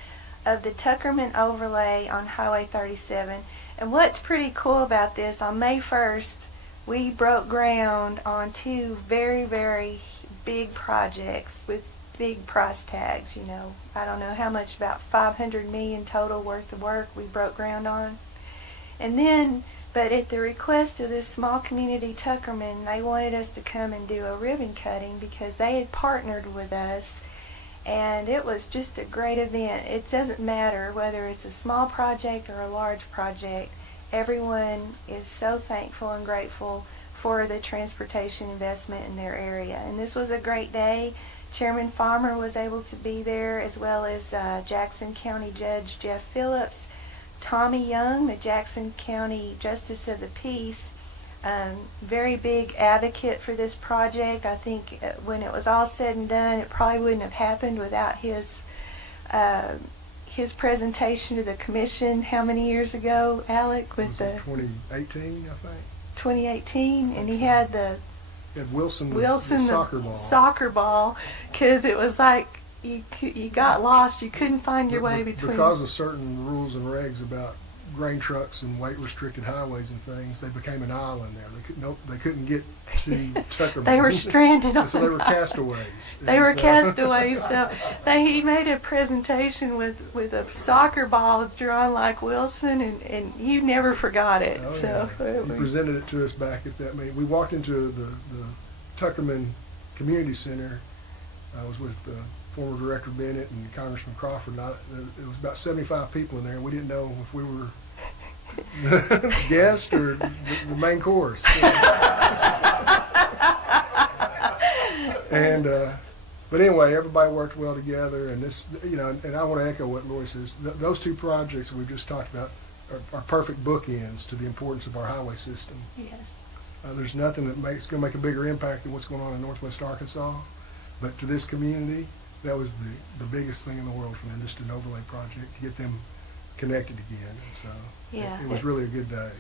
of the Tuckerman overlay on Highway 37. And what's pretty cool about this, on May 1st, we broke ground on two very, very big projects with big price tags. You know, I don't know how much, about $500 million total worth of work we broke ground on. And then, but at the request of this small community, Tuckerman, they wanted us to come and do a ribbon cutting because they had partnered with us, and it was just a great event. It doesn't matter whether it's a small project or a large project. Everyone is so thankful and grateful for the transportation investment in their area. And this was a great day. Chairman Farmer was able to be there, as well as Jackson County Judge Jeff Phillips, Tommy Young, the Jackson County Justice of the Peace, very big advocate for this project. I think when it was all said and done, it probably wouldn't have happened without his presentation to the commission. How many years ago, Alec? With the 2018, I think. 2018, and he had Wilson the soccer ball, because it was like you got lost. You couldn't find your way between. Because of certain rules and regs about grain trucks and weight restricted highways and things, they became an island there. They couldn't get to Tuckerman. They were stranded on. So they were castaways. They were castaways. So he made a presentation with a soccer ball drawn like Wilson, and you never forgot it. Oh, so yeah. He presented it to us back at that meeting. We walked into the Tuckerman Community Center. I was with former Director Bennett and Congressman Crawford. It was about 75 people in there, and we didn't know if we were the guest or the main course. But anyway, everybody worked well together, and this, and I want to echo what Lori says. Those two projects that we've just talked about are perfect bookends to the importance of our highway system. Yes. There's nothing that's going to make a bigger impact than what's going on in Northwest Arkansas, but to this community, that was the biggest thing in the world for them, just an overlay project to get them connected again. And so it was really a good day.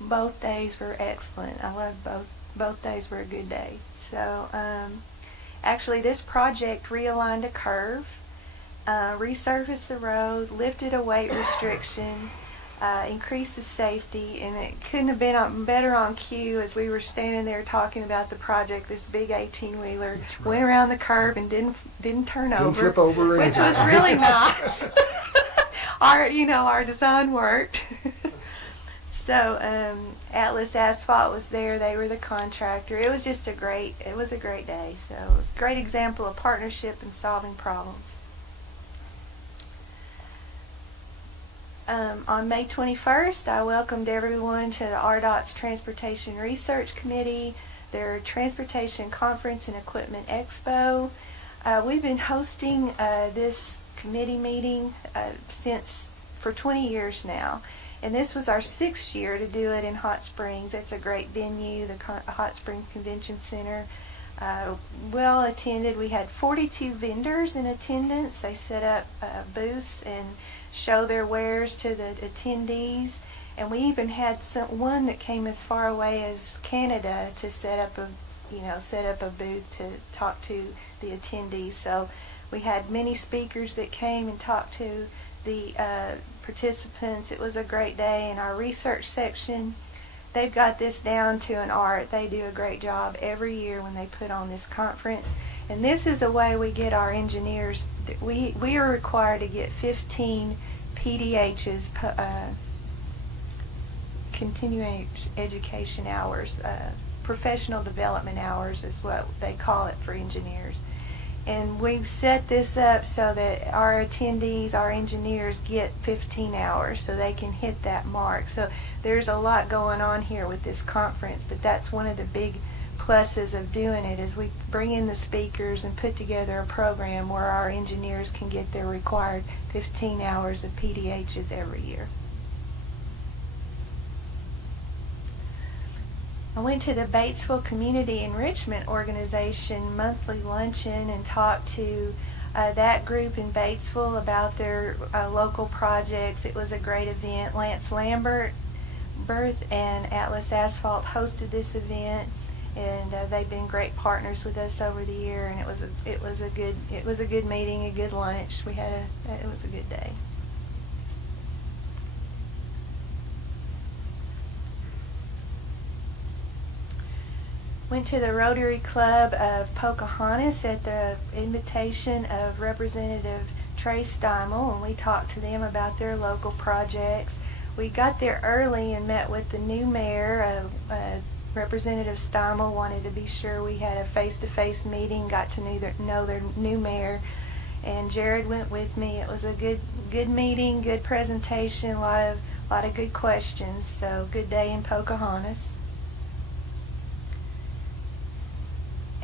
Both days were excellent. I loved both days were a good day. So actually, this project realigned a curve, resurfaced the road, lifted a weight restriction, increased the safety, and it couldn't have been better on cue as we were standing there talking about the project. This big 18-wheeler went around the curve and didn't turn over, flip over, which was really nice. Our design worked. So Atlas Asphalt was there. They were the contractor. It was just a great day. So it was a great example of partnership and solving problems. On May 21st, I welcomed everyone to the RDOT's Transportation Research Committee, their Transportation Conference and Equipment Expo. We've been hosting this committee meeting for 20 years now, and this was our 6th year to do it in Hot Springs. It's a great venue, the Hot Springs Convention Center. Well attended. We had 42 vendors in attendance. They set up booths and show their wares to the attendees, and we even had one that came as far away as Canada to set up a booth to talk to the attendees. So we had many speakers that came and talked to the participants. It was a great day. In our research section, they've got this down to an art. They do a great job every year when they put on this conference. And this is a way we get our engineers. We are required to get 15 PDHs, continuing education hours, professional development hours is what they call it for engineers. And we've set this up so that our attendees, our engineers, get 15 hours so they can hit that mark. So there's a lot going on here with this conference, but that's one of the big pluses of doing it, is we bring in the speakers and put together a program where our engineers can get their required 15 hours of PDHs every year. I went to the Batesville Community Enrichment Organization monthly luncheon and talked to that group in Batesville about their local projects. It was a great event. Lance Lambert and Atlas Asphalt hosted this event, and they've been great partners with us over the year. And it was a good meeting, a good lunch. It was a good day. Went to the Rotary Club of Pocahontas at the invitation of Representative Trey Steimel, and we talked to them about their local projects. We got there early and met with the new mayor. Representative Steimel wanted to be sure we had a face-to-face meeting, got to know their new mayor, and Jared went with me. It was a good meeting, good presentation, a lot of good questions. So good day in Pocahontas.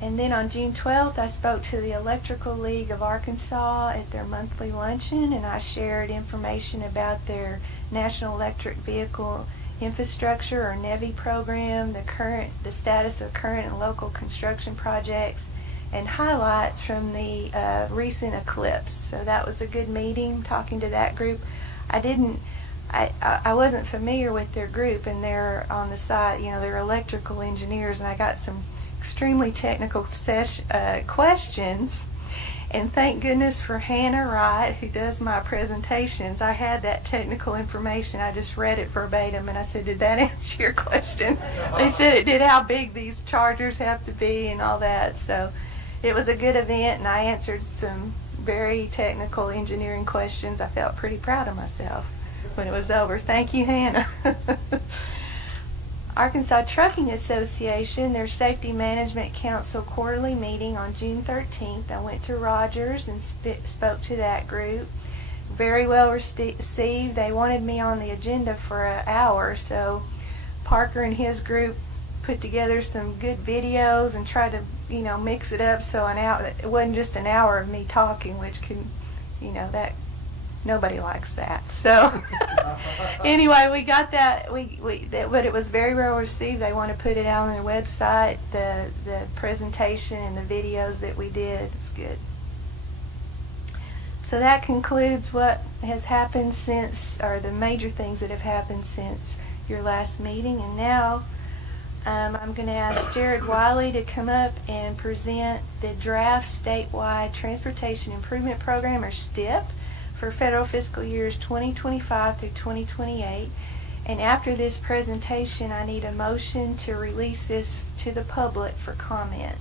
And then on June 12th, I spoke to the Electrical League of Arkansas at their monthly luncheon, and I shared information about their National Electric Vehicle Infrastructure, or NEVI program, the status of current and local construction projects, and highlights from the recent eclipse. So that was a good meeting, talking to that group. I wasn't familiar with their group, and they're on the side, they're electrical engineers, and I got some extremely technical questions, and thank goodness for Hannah Wright, who does my presentations. I had that technical information. I just read it verbatim, and I said, did that answer your question? They said it did, how big these chargers have to be and all that. So it was a good event, and I answered some very technical engineering questions. I felt pretty proud of myself when it was over. Thank you, Hannah. Arkansas Trucking Association, their Safety Management Council quarterly meeting on June 13th. I went to Rogers and spoke to that group. Very well received. They wanted me on the agenda for an hour, so Parker and his group put together some good videos and tried to, mix it up so it wasn't just an hour of me talking, which can, that nobody likes that. So anyway, we got that. But it was very well received. They want to put it out on their website. The presentation and the videos that we did is good. So that concludes what has happened since, or the major things that have happened since your last meeting. And now I'm going to ask Jared Wiley to come up and present the draft statewide Transportation Improvement Program, or STIP, for federal fiscal years 2025 through 2028. And after this presentation, I need a motion to release this to the public for comment.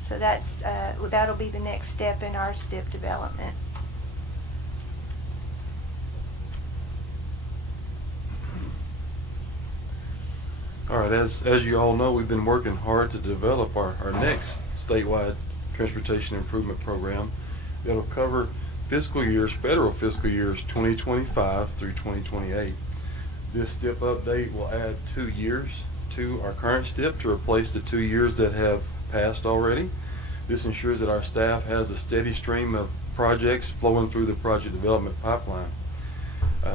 So that'll be the next step in our STIP development. All right, as you all know, we've been working hard to develop our next statewide transportation improvement program that'll cover federal fiscal years 2025 through 2028. This STIP update will add 2 years to our current STIP to replace the 2 years that have passed already. This ensures that our staff has a steady stream of projects flowing through the project development pipeline.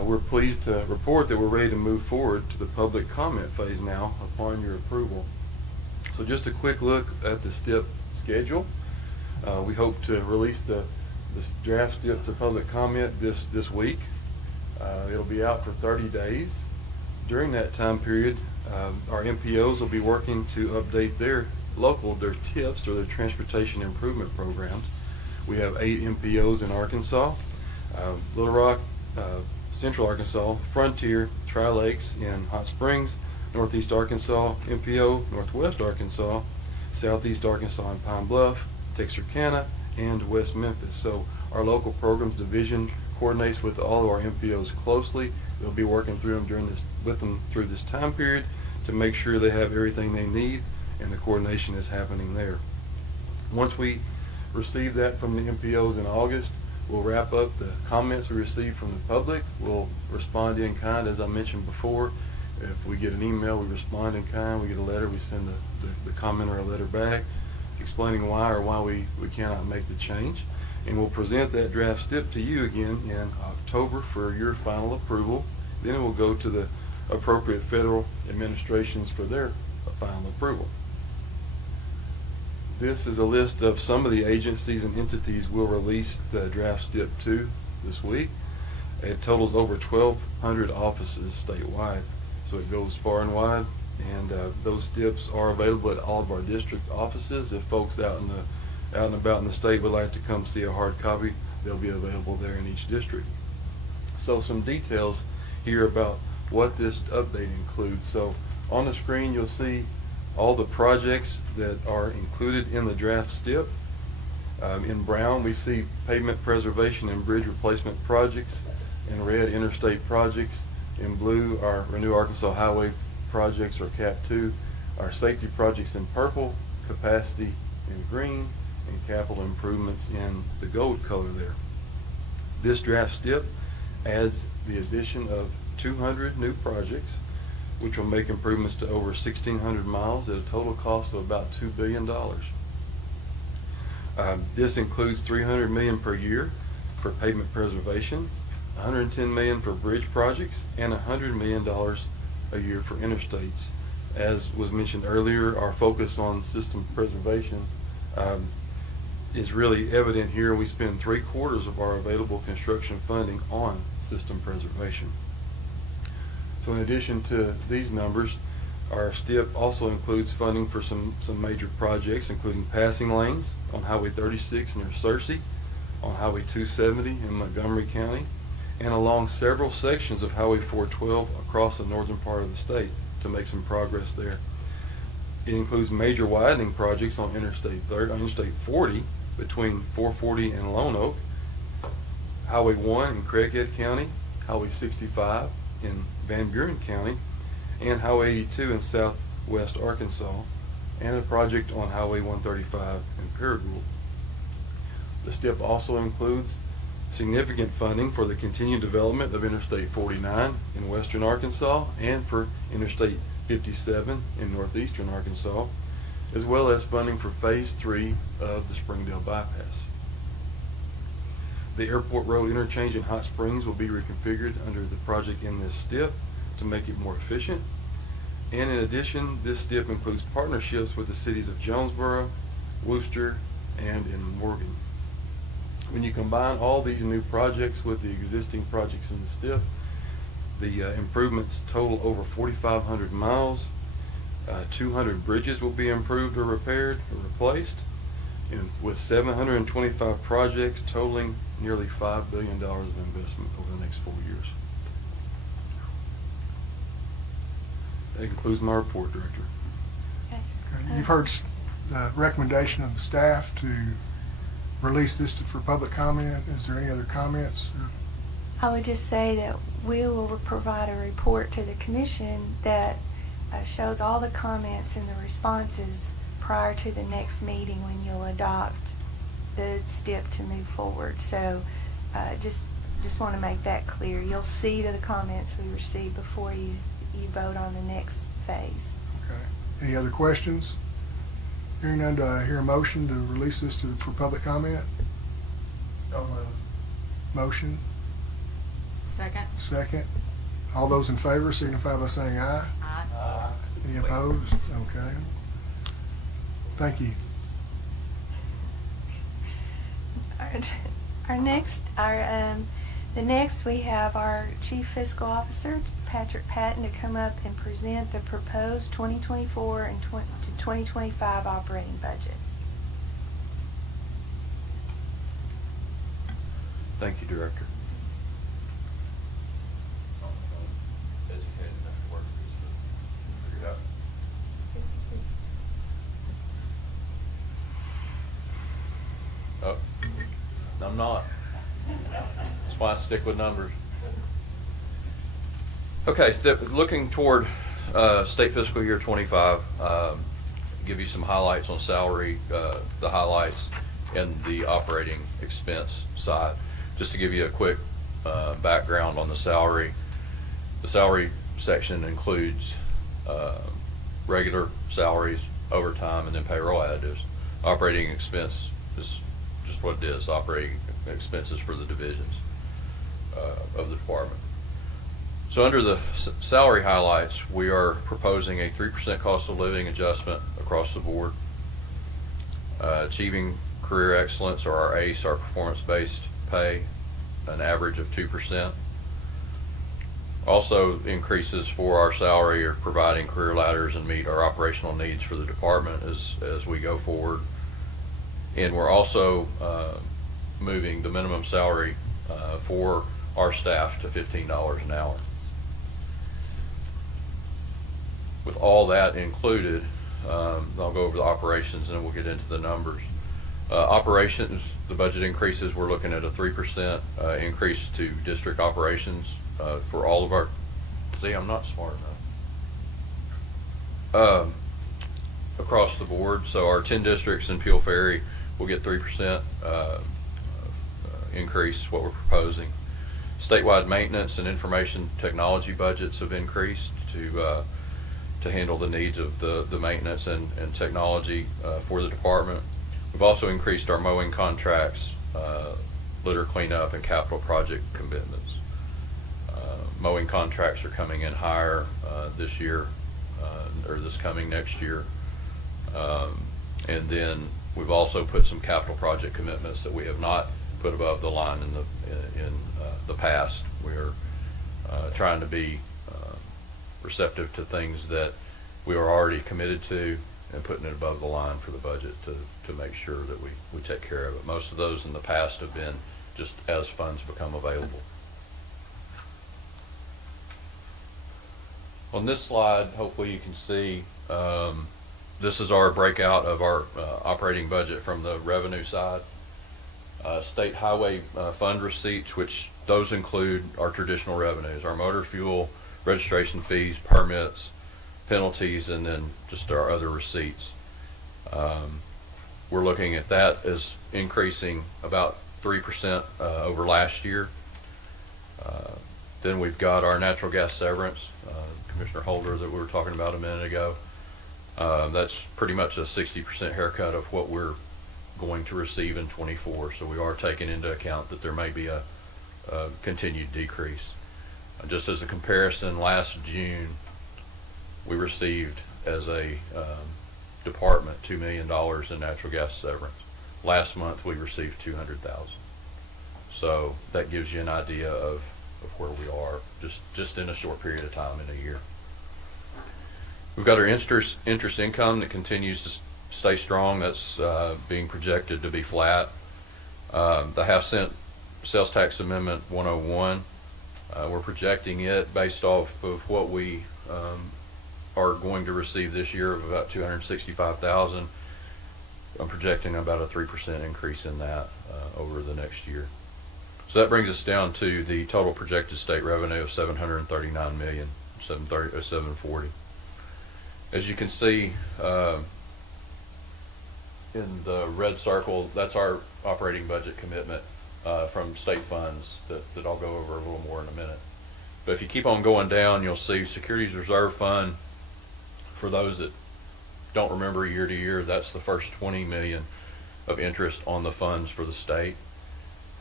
We're pleased to report that we're ready to move forward to the public comment phase now upon your approval. So just a quick look at the STIP schedule. We hope to release this draft STIP to public comment this week. It'll be out for 30 days. During that time period, our MPOs will be working to update their TIPs, or their transportation improvement programs. We have 8 MPOs in Arkansas: Little Rock, Central Arkansas, Frontier, Tri-Lakes in Hot Springs, Northeast Arkansas MPO, Northwest Arkansas, Southeast Arkansas in Pine Bluff, Texarkana, and West Memphis. So our local programs division coordinates with all of our MPOs closely. They'll be working through them through this time period to make sure they have everything they need and the coordination is happening there. Once we receive that from the MPOs in August, we'll wrap up the comments we receive from the public. We'll respond in kind, as I mentioned before. If we get an email, we respond in kind. We get a letter, we send the commenter a letter back explaining why we cannot make the change. And we'll present that draft STIP to you again in October for your final approval. Then it will go to the appropriate federal administrations for their final approval. This is a list of some of the agencies and entities we'll release the draft STIP to this week. It totals over 1,200 offices statewide, so it goes far and wide. And those STIPs are available at all of our district offices. If folks out and about in the state would like to come see a hard copy, they'll be available there in each district. So some details here about what this update includes. So on the screen you'll see all the projects that are included in the draft STIP. In brown we see pavement preservation and bridge replacement projects. In red, interstate projects. In blue, our Renew Arkansas Highway projects, or CAP 2. Our safety projects in purple, capacity in green, and capital improvements in the gold color there. This draft STIP adds the addition of 200 new projects, which will make improvements to over 1,600 miles at a total cost of about $2 billion. This includes $300 million per year for pavement preservation, $110 million for bridge projects, and $100 million a year for interstates. As was mentioned earlier, our focus on system preservation is really evident here. We spend 3/4 of our available construction funding on system preservation. So in addition to these numbers, our STIP also includes funding for some major projects, including passing lanes on Highway 36 near Searcy, on Highway 270 in Montgomery County, and along several sections of Highway 412 across the northern part of the state to make some progress there. It includes major widening projects on Interstate 40 between 440 and Lone Oak, Highway 1 in Craighead County, Highway 65 in Van Buren County, and Highway 82 in southwest Arkansas, and a project on Highway 135 in Paragould. The STIP also includes significant funding for the continued development of Interstate 49 in western Arkansas and for Interstate 57 in northeastern Arkansas, as well as funding for Phase 3 of the Springdale Bypass. The Airport Road interchange in Hot Springs will be reconfigured under the project in this STIP to make it more efficient. And in addition, this STIP includes partnerships with the cities of Jonesboro, Worcester, and in Morgan. When you combine all these new projects with the existing projects in the STIP, the improvements total over 4,500 miles. 200 bridges will be improved or repaired or replaced, and with 725 projects totaling nearly $5 billion of investment over the next 4 years. That concludes my report, Director. Okay. Okay, you've heard the recommendation of the staff to release this for public comment. Is there any other comments? I would just say that we will provide a report to the commission that shows all the comments and the responses prior to the next meeting when you'll adopt the STIP to move forward. So just want to make that clear. You'll see the comments we receive before you vote on the next phase. Okay. Any other questions? Hearing none, do I hear a motion to release this for public comment? So moved. Motion, Second. second. All those in favor signify by saying aye. Aye. Any opposed? Okay. Thank you. The next we have our Chief Fiscal Officer, Patrick Patton, to come up and present the proposed 2024 and to 2025 operating budget. Thank you, Director. Oh, I'm not. That's why I stick with numbers. Okay, looking toward state fiscal year 25, give you some highlights on salary, the highlights, and the operating expense side. Just to give you a quick background on the salary section includes regular salaries, overtime, and then payroll additives. Operating expense is just what it is, operating expenses for the divisions of the department. So under the salary highlights, we are proposing a 3% cost of living adjustment across the board, achieving career excellence, or our ACE, our performance-based pay, an average of 2%. Also increases for our salary or providing career ladders and meet our operational needs for the department as we go forward. And we're also moving the minimum salary for our staff to $15 an hour. With all that included, I'll go over the operations and then we'll get into the numbers. Operations, the budget increases, we're looking at a 3% increase to district operations for all of our, see, I'm not smart enough. Across the board, so our 10 districts in Peel Ferry will get 3% increase, what we're proposing. Statewide maintenance and information technology budgets have increased to handle the needs of the maintenance and technology for the department. We've also increased our mowing contracts, litter cleanup, and capital project commitments. Mowing contracts are coming in higher this year, or this coming next year. And then we've also put some capital project commitments that we have not put above the line in the past. We're trying to be receptive to things that we are already committed to and putting it above the line for the budget to make sure that we take care of it. Most of those in the past have been just as funds become available. On this slide, hopefully you can see, this is our breakout of our operating budget from the revenue side. State highway fund receipts, which those include our traditional revenues, our motor fuel, registration fees, permits, penalties, and then just our other receipts. We're looking at that as increasing about 3% over last year. Then we've got our natural gas severance, Commissioner Holder that we were talking about a minute ago. That's pretty much a 60% haircut of what we're going to receive in 24. So we are taking into account that there may be a continued decrease. Just as a comparison, last June we received as a department $2 million in natural gas severance. Last month we received $200,000. So that gives you an idea of where we are just in a short period of time in a year. We've got our interest income that continues to stay strong. That's being projected to be flat. The half-cent sales tax amendment 101, we're projecting it based off of what we are going to receive this year of about $265,000. I'm projecting about a 3% increase in that over the next year. So that brings us down to the total projected state revenue of $739,740. As you can see in the red circle, that's our operating budget commitment from state funds that I'll go over a little more in a minute. But if you keep on going down, you'll see Securities Reserve Fund. For those that don't remember year to year, that's the first $20 million of interest on the funds for the state.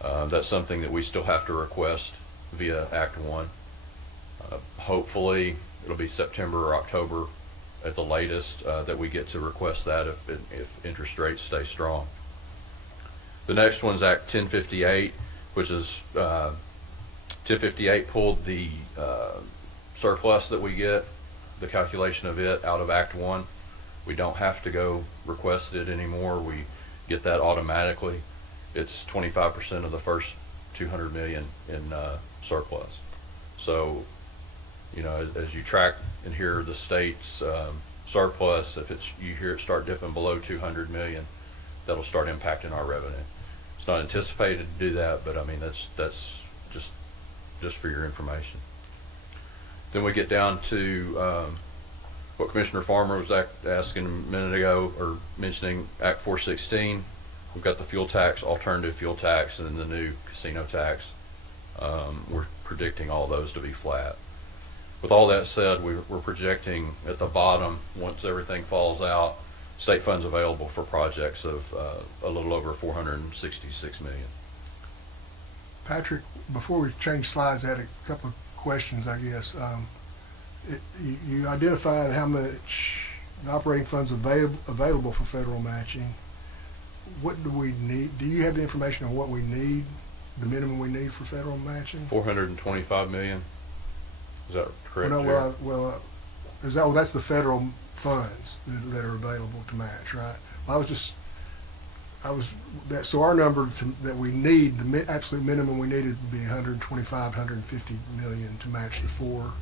That's something that we still have to request via Act 1. Hopefully it'll be September or October at the latest that we get to request that if interest rates stay strong. The next one's Act 1058, which is 1058 pulled the surplus that we get, the calculation of it, out of Act 1. We don't have to go request it anymore. We get that automatically. It's 25% of the first $200 million in surplus. So, you know, as you track and hear the state's surplus, if you hear it start dipping below 200 million, that'll start impacting our revenue. It's not anticipated to do that, but I mean that's just for your information. Then we get down to what Commissioner Farmer was asking a minute ago, or mentioning Act 416. We've got the fuel tax, alternative fuel tax, and then the new casino tax. We're predicting all those to be flat. With all that said, we're projecting at the bottom, once everything falls out, state funds available for projects of a little over $466 million. Patrick, before we change slides, I had a couple of questions, I guess. You identified how much the operating funds available for federal matching. What do we need? Do you have the information on what we need, the minimum we need for federal matching? $425 million. Is that correct, Well, no, Jared? that's the federal funds that are available to match, right? So our number that we need, the absolute minimum we needed would be 125, 150 million to match the four.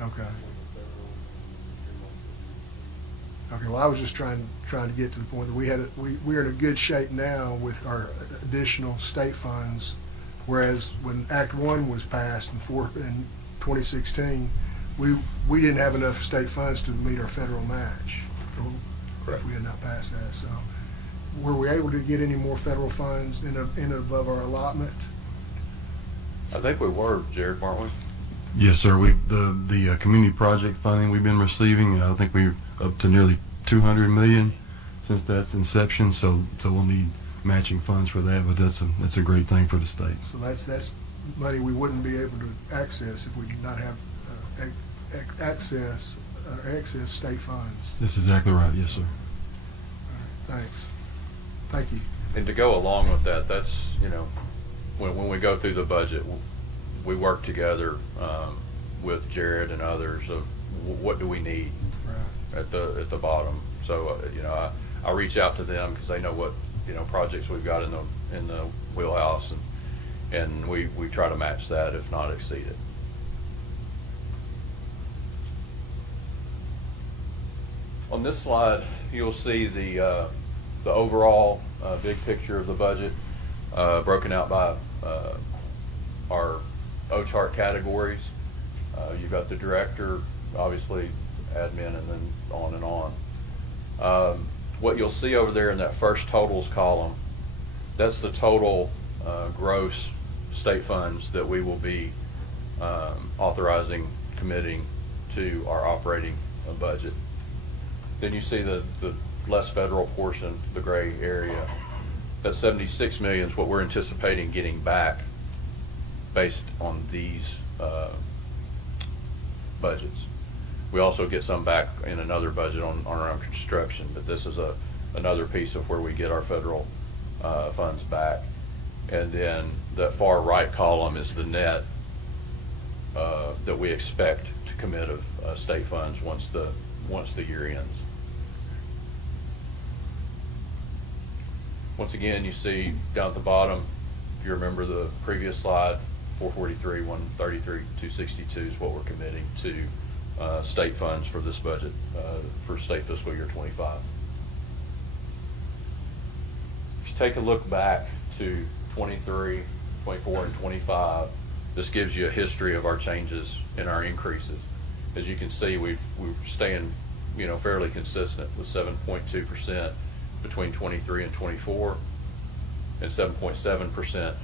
Okay. Okay, well, I was just trying to get to the point that we're in a good shape now with our additional state funds, whereas when Act 1 was passed in 2016, we didn't have enough state funds to meet our federal match. Correct. If we had not passed that. So were we able to get any more federal funds in and above our allotment? I think we were, Jared, weren't we? Yes, sir. The community project funding we've been receiving, I think we're up to nearly 200 million since that's inception. So we'll need matching funds for that, but that's a great thing for the state. So that's money we wouldn't be able to access if we did not have excess state funds. That's exactly right. Yes, sir. All right, thanks. Thank you. And to go along with that, that's, when we go through the budget, we work together with Jared and others of what do we need Right. at the bottom. So I reach out to them because they know what projects we've got in the wheelhouse, and we try to match that, if not exceed it. On this slide, you'll see the overall big picture of the budget broken out by our O-chart categories. You've got the director, obviously admin, and then on and on. What you'll see over there in that first totals column, that's the total gross state funds that we will be authorizing, committing to our operating budget. Then you see the less federal portion, the gray area. That 76 million is what we're anticipating getting back based on these budgets. We also get some back in another budget on our own construction, but this is another piece of where we get our federal funds back. And then the far right column is the net that we expect to commit of state funds once the year ends. Once again, you see down at the bottom, if you remember the previous slide, 443, 133, 262 is what we're committing to state funds for this budget for state fiscal year 25. If you take a look back to 23, 24, and 25, this gives you a history of our changes and our increases. As you can see, we're staying fairly consistent with 7.2% between 23 and 24, and 7.7%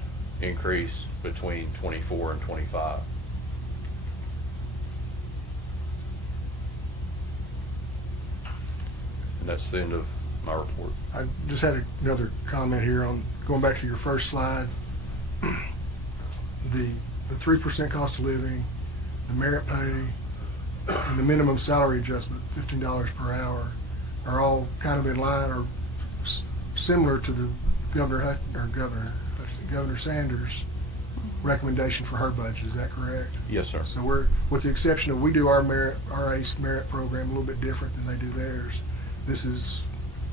increase between 24 and 25. And that's the end of my report. I just had another comment here on going back to your first slide. The 3% cost of living, the merit pay, and the minimum salary adjustment, $15 per hour, are all kind of in line or similar to the Governor Sanders' recommendation for her budget. Is that correct? Yes, sir. So we're, with the exception of we do our ACE merit program a little bit different than they do theirs. This is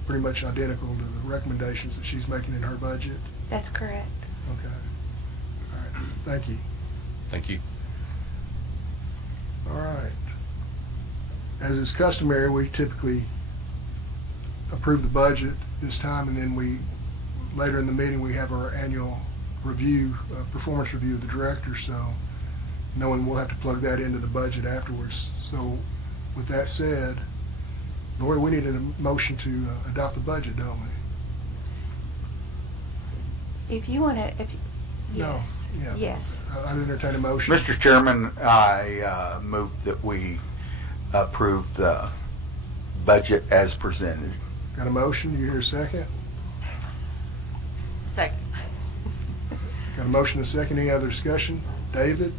pretty much identical to the recommendations that she's making in her budget. That's correct. Okay. All right. Thank you. Thank you. All right. As is customary, we typically approve the budget this time, and then later in the meeting, we have our annual review, performance review of the director, so knowing we'll have to plug that into the budget afterwards. So with that said, Lori, we need a motion to adopt the budget, don't we? If you want to, No, yes, yeah. yes. I'd entertain a motion. Mr. Chairman, I move that we approve the budget as presented. Got a motion? You hear a second? Second. Got a motion and a second. Any other discussion? David?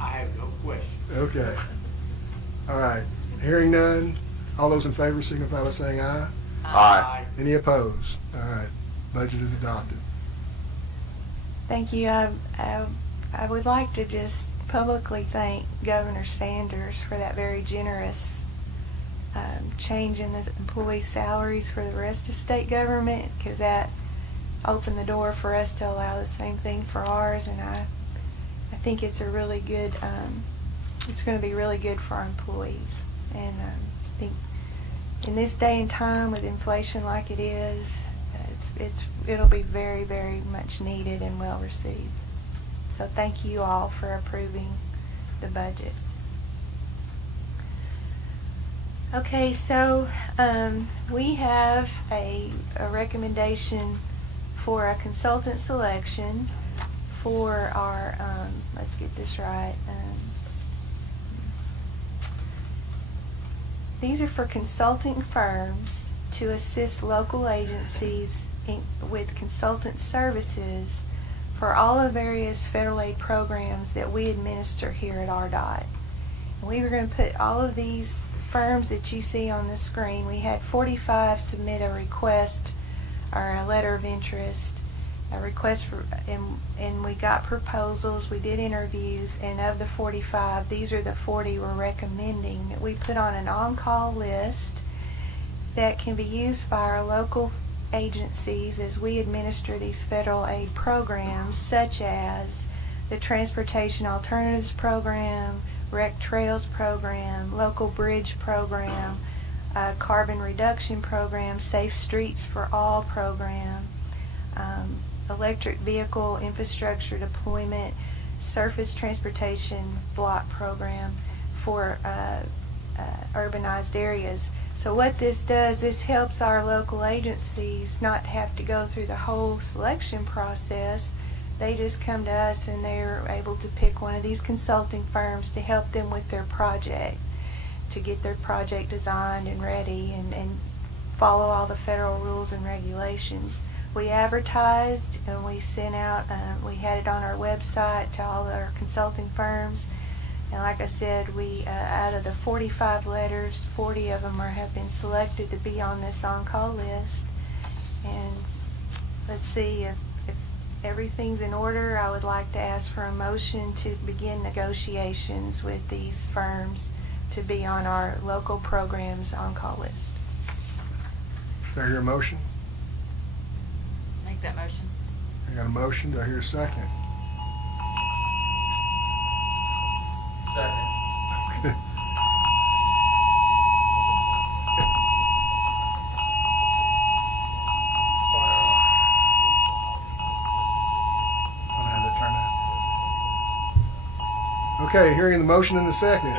I have no question. Okay. All right. Hearing none, all those in favor signify by saying aye. Aye. Any opposed? All right. Budget is adopted. Thank you. I would like to just publicly thank Governor Sanders for that very generous change in the employee salaries for the rest of state government, because that opened the door for us to allow the same thing for ours, and I think it's a really good, it's going to be really good for our employees. And I think in this day and time with inflation like it is, it'll be very, very much needed and well received. So thank you all for approving the budget. Okay, so we have a recommendation for a consultant selection for our, let's get this right. These are for consulting firms to assist local agencies with consultant services for all the various federal aid programs that we administer here at RDOT. And we were going to put all of these firms that you see on the screen. We had 45 submit a request or a letter of interest, a request for, and we got proposals, we did interviews, and of the 45, these are the 40 we're recommending that we put on an on-call list that can be used by our local agencies as we administer these federal aid programs, such as the Transportation Alternatives Program, Rec Trails Program, Local Bridge Program, Carbon Reduction Program, Safe Streets for All Program, Electric Vehicle Infrastructure Deployment, Surface Transportation Block Program for urbanized areas. So what this does, this helps our local agencies not have to go through the whole selection process. They just come to us and they're able to pick one of these consulting firms to help them with their project, to get their project designed and ready and follow all the federal rules and regulations. We advertised and we sent out, we had it on our website to all our consulting firms. And like I said, we out of the 45 letters, 40 of them have been selected to be on this on-call list. And let's see, if everything's in order, I would like to ask for a motion to begin negotiations with these firms to be on our local programs on-call list. Do I hear a motion? Make that motion. I got a motion. Do I hear a second? Second. Okay. Okay, hearing the motion and the second.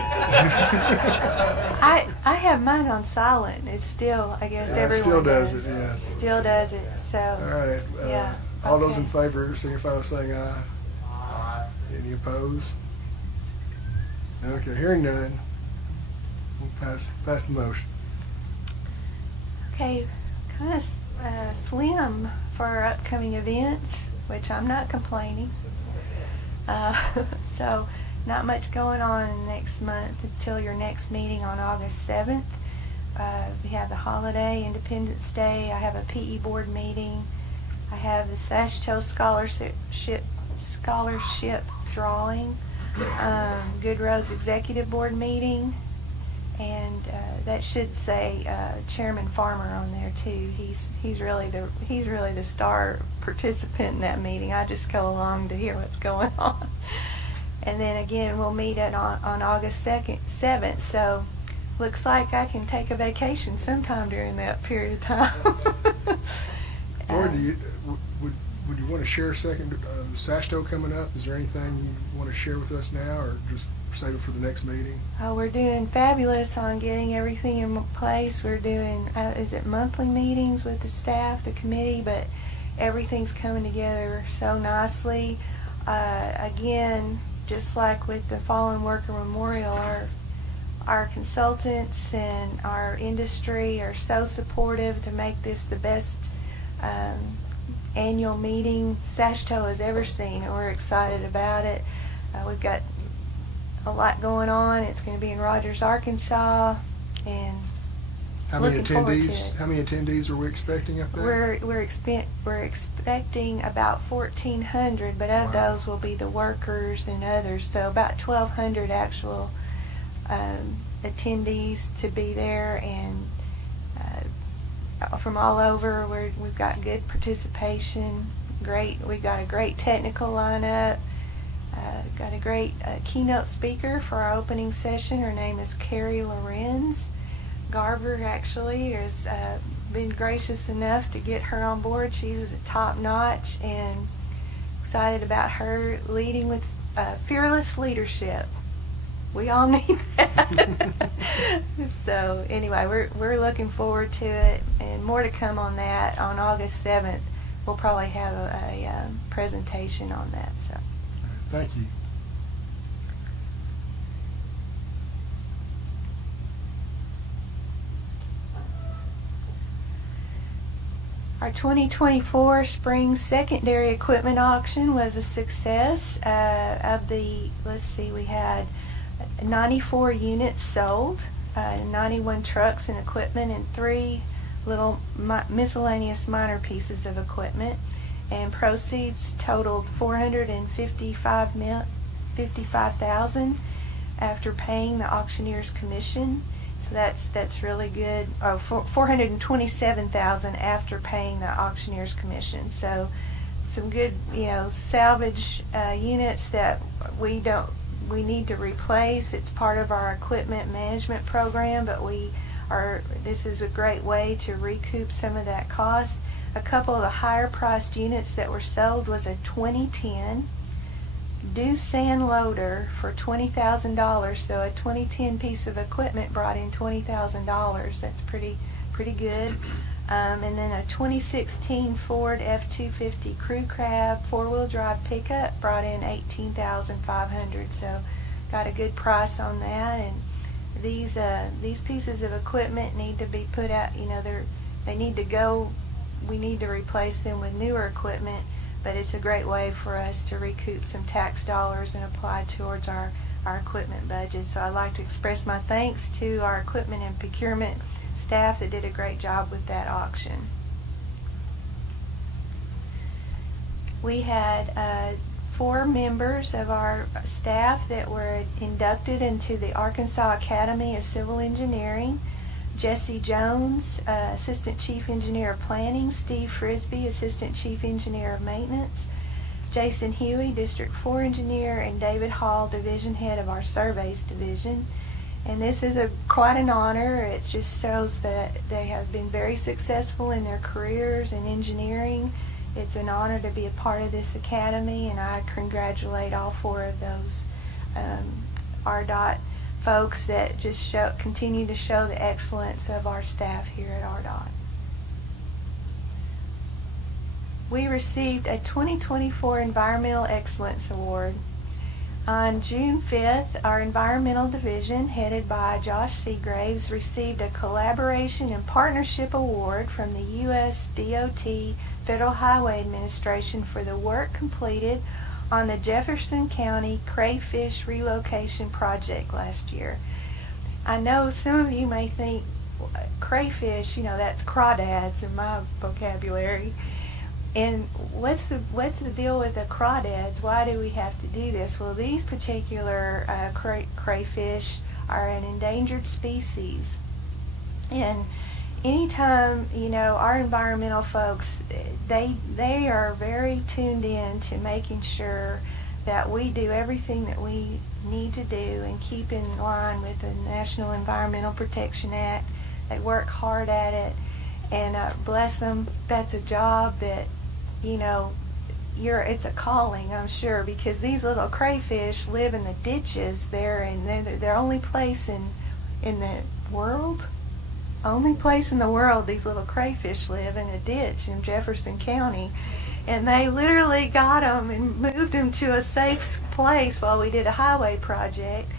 I have mine on silent. It's still, I guess Yeah, it everyone still does it, yes. Still does it, so. All right. Yeah, All those okay. in favor signify by saying aye. Aye. Any opposed? Okay, hearing none. We'll pass the motion. Okay, kind of slim for our upcoming events, which I'm not complaining. So not much going on next month until your next meeting on August 7th. We have the holiday, Independence Day. I have a PE board meeting. I have the SASHTO scholarship drawing, Good Roads Executive Board meeting, and that should say Chairman Farmer on there too. He's really the star participant in that meeting. I just go along to hear what's going on. And then again, we'll meet on August 7th. So looks like I can take a vacation sometime during that period of time. Lord, would you want to share a second, the SASHTO coming up? Is there anything you want to share with us now, or just save it for the next meeting? Oh, we're doing fabulous on getting everything in place. We're doing, is it monthly meetings with the staff, the committee, but everything's coming together so nicely. Again, just like with the Fallen Worker Memorial, our consultants and our industry are so supportive to make this the best annual meeting SASHTO has ever seen, and we're excited about it. We've got a lot going on. It's going to be in Rogers, Arkansas, and How many looking forward to attendees? it. How many attendees are we expecting up there? We're expecting about 1,400, but of Wow. those will be the workers and others. So about 1,200 actual attendees to be there, and from all over. We've got good participation. We've got a great technical lineup. Got a great keynote speaker for our opening session. Her name is Carrie Lorenz. Garver actually has been gracious enough to get her on board. She's top notch, and excited about her leading with fearless leadership. We all need that. So anyway, we're looking forward to it, and more to come on that. On August 7th, we'll probably have a presentation on that. So Thank you. our 2024 spring secondary equipment auction was a success. We had 94 units sold, 91 trucks and equipment, and 3 little miscellaneous minor pieces of equipment. And proceeds totaled $455,000 after paying the auctioneer's commission. So that's really good. Oh, $427,000 after paying the auctioneer's commission. So some good, salvage units that we need to replace. It's part of our equipment management program, but this is a great way to recoup some of that cost. A couple of the higher priced units that were sold was a 2010 Doosan loader for $20,000. So a 2010 piece of equipment brought in $20,000. That's pretty good. And then a 2016 Ford F-250 Crew Cab 4-wheel drive pickup brought in $18,500. So got a good price on that. And these pieces of equipment need to be put out. They need to go. We need to replace them with newer equipment, but it's a great way for us to recoup some tax dollars and apply towards our equipment budget. So I'd like to express my thanks to our equipment and procurement staff that did a great job with that auction. We had 4 members of our staff that were inducted into the Arkansas Academy of Civil Engineering. Jesse Jones, Assistant Chief Engineer of Planning, Steve Frisbee, Assistant Chief Engineer of Maintenance, Jason Huey, District 4 Engineer, and David Hall, Division Head of our Surveys Division. And this is quite an honor. It just shows that they have been very successful in their careers in engineering. It's an honor to be a part of this academy, and I congratulate all 4 of those RDOT folks that just continue to show the excellence of our staff here at RDOT. We received a 2024 Environmental Excellence Award. On June 5th, our Environmental Division, headed by Josh Seagraves, received a Collaboration and Partnership Award from the U.S. DOT Federal Highway Administration for the work completed on the Jefferson County Crayfish Relocation Project last year. I know some of you may think crayfish, that's crawdads in my vocabulary. And what's the deal with the crawdads? Why do we have to do this? Well, these particular crayfish are an endangered species. And anytime, our environmental folks, they are very tuned in to making sure that we do everything that we need to do and keep in line with the National Environmental Protection Act. They work hard at it, and bless them, that's a job that, it's a calling, I'm sure, because these little crayfish live in the ditches there, and they're the only place in the world. Only place in the world these little crayfish live, in a ditch in Jefferson County. And they literally got them and moved them to a safe place while we did a highway project.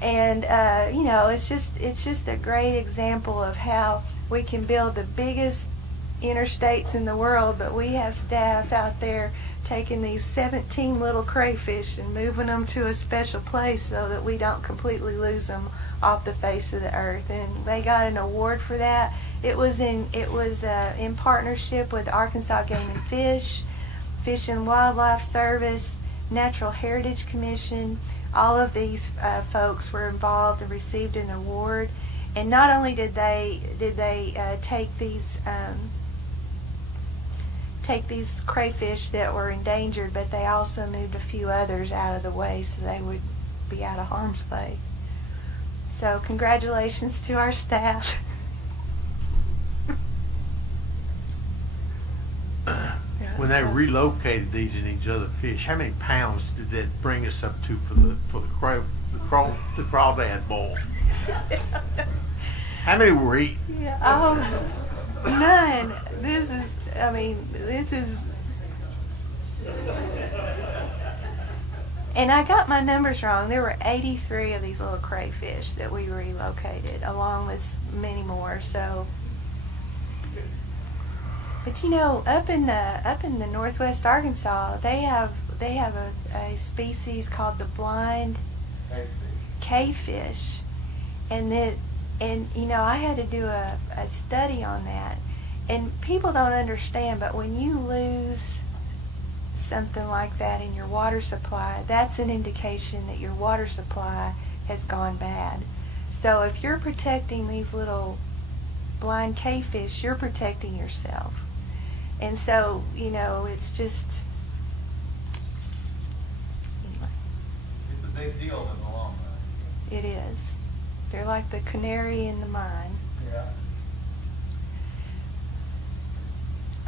And it's just a great example of how we can build the biggest interstates in the world, but we have staff out there taking these 17 little crayfish and moving them to a special place so that we don't completely lose them off the face of the earth. And they got an award for that. It was in partnership with Arkansas Game and Fish, Fish and Wildlife Service, Natural Heritage Commission. All of these folks were involved and received an award. And not only did they take these crayfish that were endangered, but they also moved a few others out of the way so they would be out of harm's way. So congratulations to our staff. When they relocated these and these other fish, how many pounds did that bring us up to for the crawdad boil? How many were eaten? Yeah, none. This is. And I got my numbers wrong. There were 83 of these little crayfish that we relocated, along with many more. So, but up in the Northwest Arkansas, they have a species called the blind cavefish, and I had to do a study on that. And people don't understand, but when you lose something like that in your water supply, that's an indication that your water supply has gone bad. So if you're protecting these little blind cavefish, you're protecting yourself. And so, it's just... Anyway. It's a big deal in the long run. It is. They're like the canary in the mine. Yeah.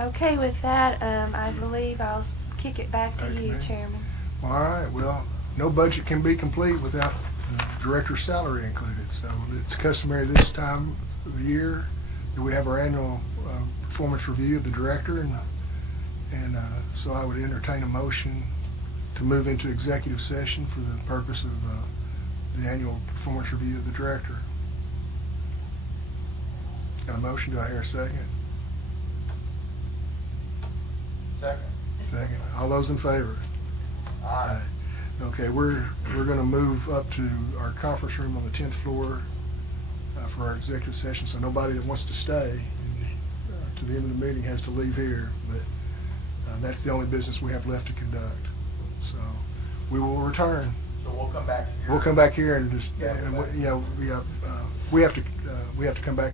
Okay, with that, I believe I'll kick it back to Thank you, you, ma'am. Chairman. Well, all right, well, no budget can be complete without the director's salary included. So it's customary this time of the year that we have our annual performance review of the director, and so I would entertain a motion to move into executive session for the purpose of the annual performance review of the director. Got a motion? Do I hear a second? Second. Second. All those in favor? Aye. Okay, we're going to move up to our conference room on the 10th floor for our executive session, so nobody that wants to stay to the end of the meeting has to leave here, but that's the only business we have left to conduct. So we will return. So we'll come back here. We'll come back here and just, Yeah, we have to come back.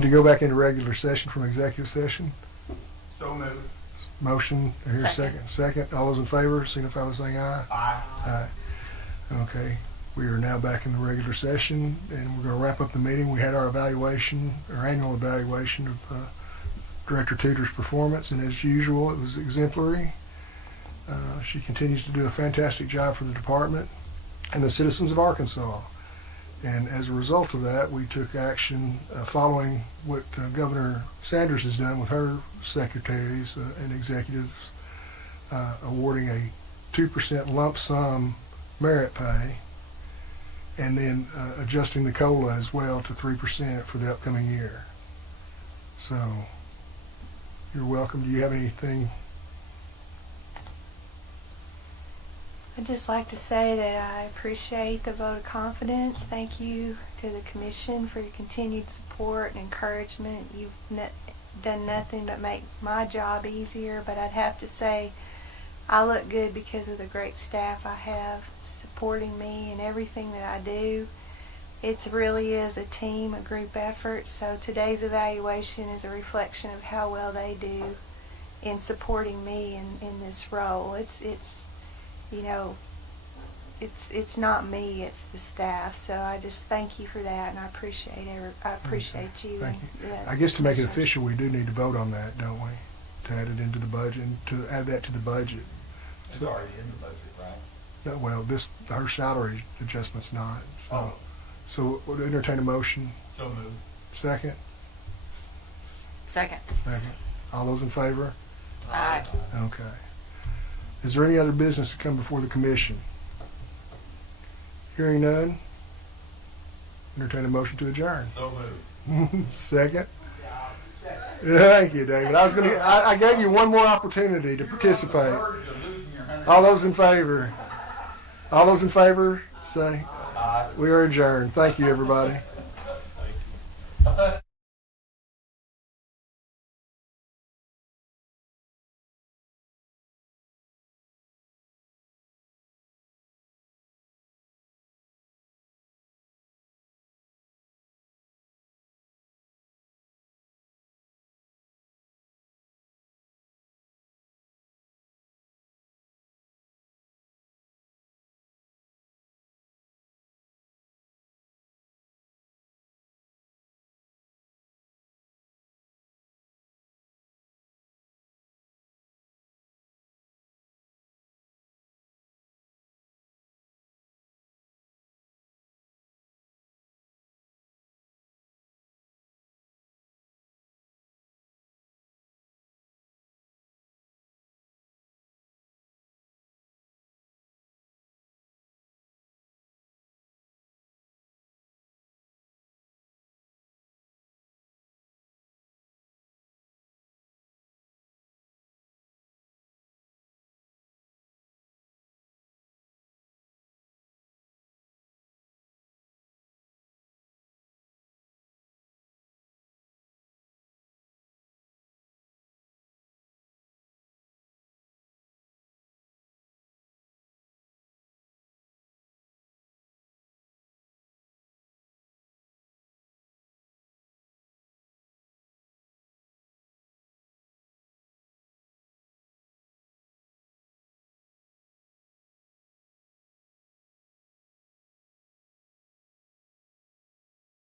To go back into regular session from executive session. So moved. Motion, here's a Second. second. All those in favor, signify by saying aye. Aye. Aye. Okay, we are now back in the regular session, and we're gonna wrap up the meeting. We had our evaluation, our annual evaluation of Director Tudor's performance, and as usual, it was exemplary. She continues to do a fantastic job for the department and the citizens of Arkansas. And as a result of that, we took action following what Governor Sanders has done with her secretaries and executives, awarding a 2% lump sum merit pay, and then adjusting the COLA as well to 3% for the upcoming year. So, you're welcome. Do you have anything? I'd just like to say that I appreciate the vote of confidence. Thank you to the commission for your continued support and encouragement. You've done nothing but make my job easier, but I'd have to say I look good because of the great staff I have supporting me in everything that I do. It really is a team, a group effort, so today's evaluation is a reflection of how well they do in supporting me in this role. It's not me, it's the staff. So I just thank you for that, and I appreciate you. Thank you. and, I guess to make it official, we do need to vote on that, don't we? To add it into the budget, and to add that to the budget. It's So- already in the budget, right? No, well, her salary adjustment's not. So, Oh. so we'll entertain a motion. So moved. Second? Second. Second. All those in favor? Aye. Okay. Is there any other business to come before the commission? Hearing none, entertain a motion to adjourn. So moved. Second? Thank you, David. I gave you one more opportunity to participate. All those in favor? All those in favor, say. We are adjourned. Thank you, everybody.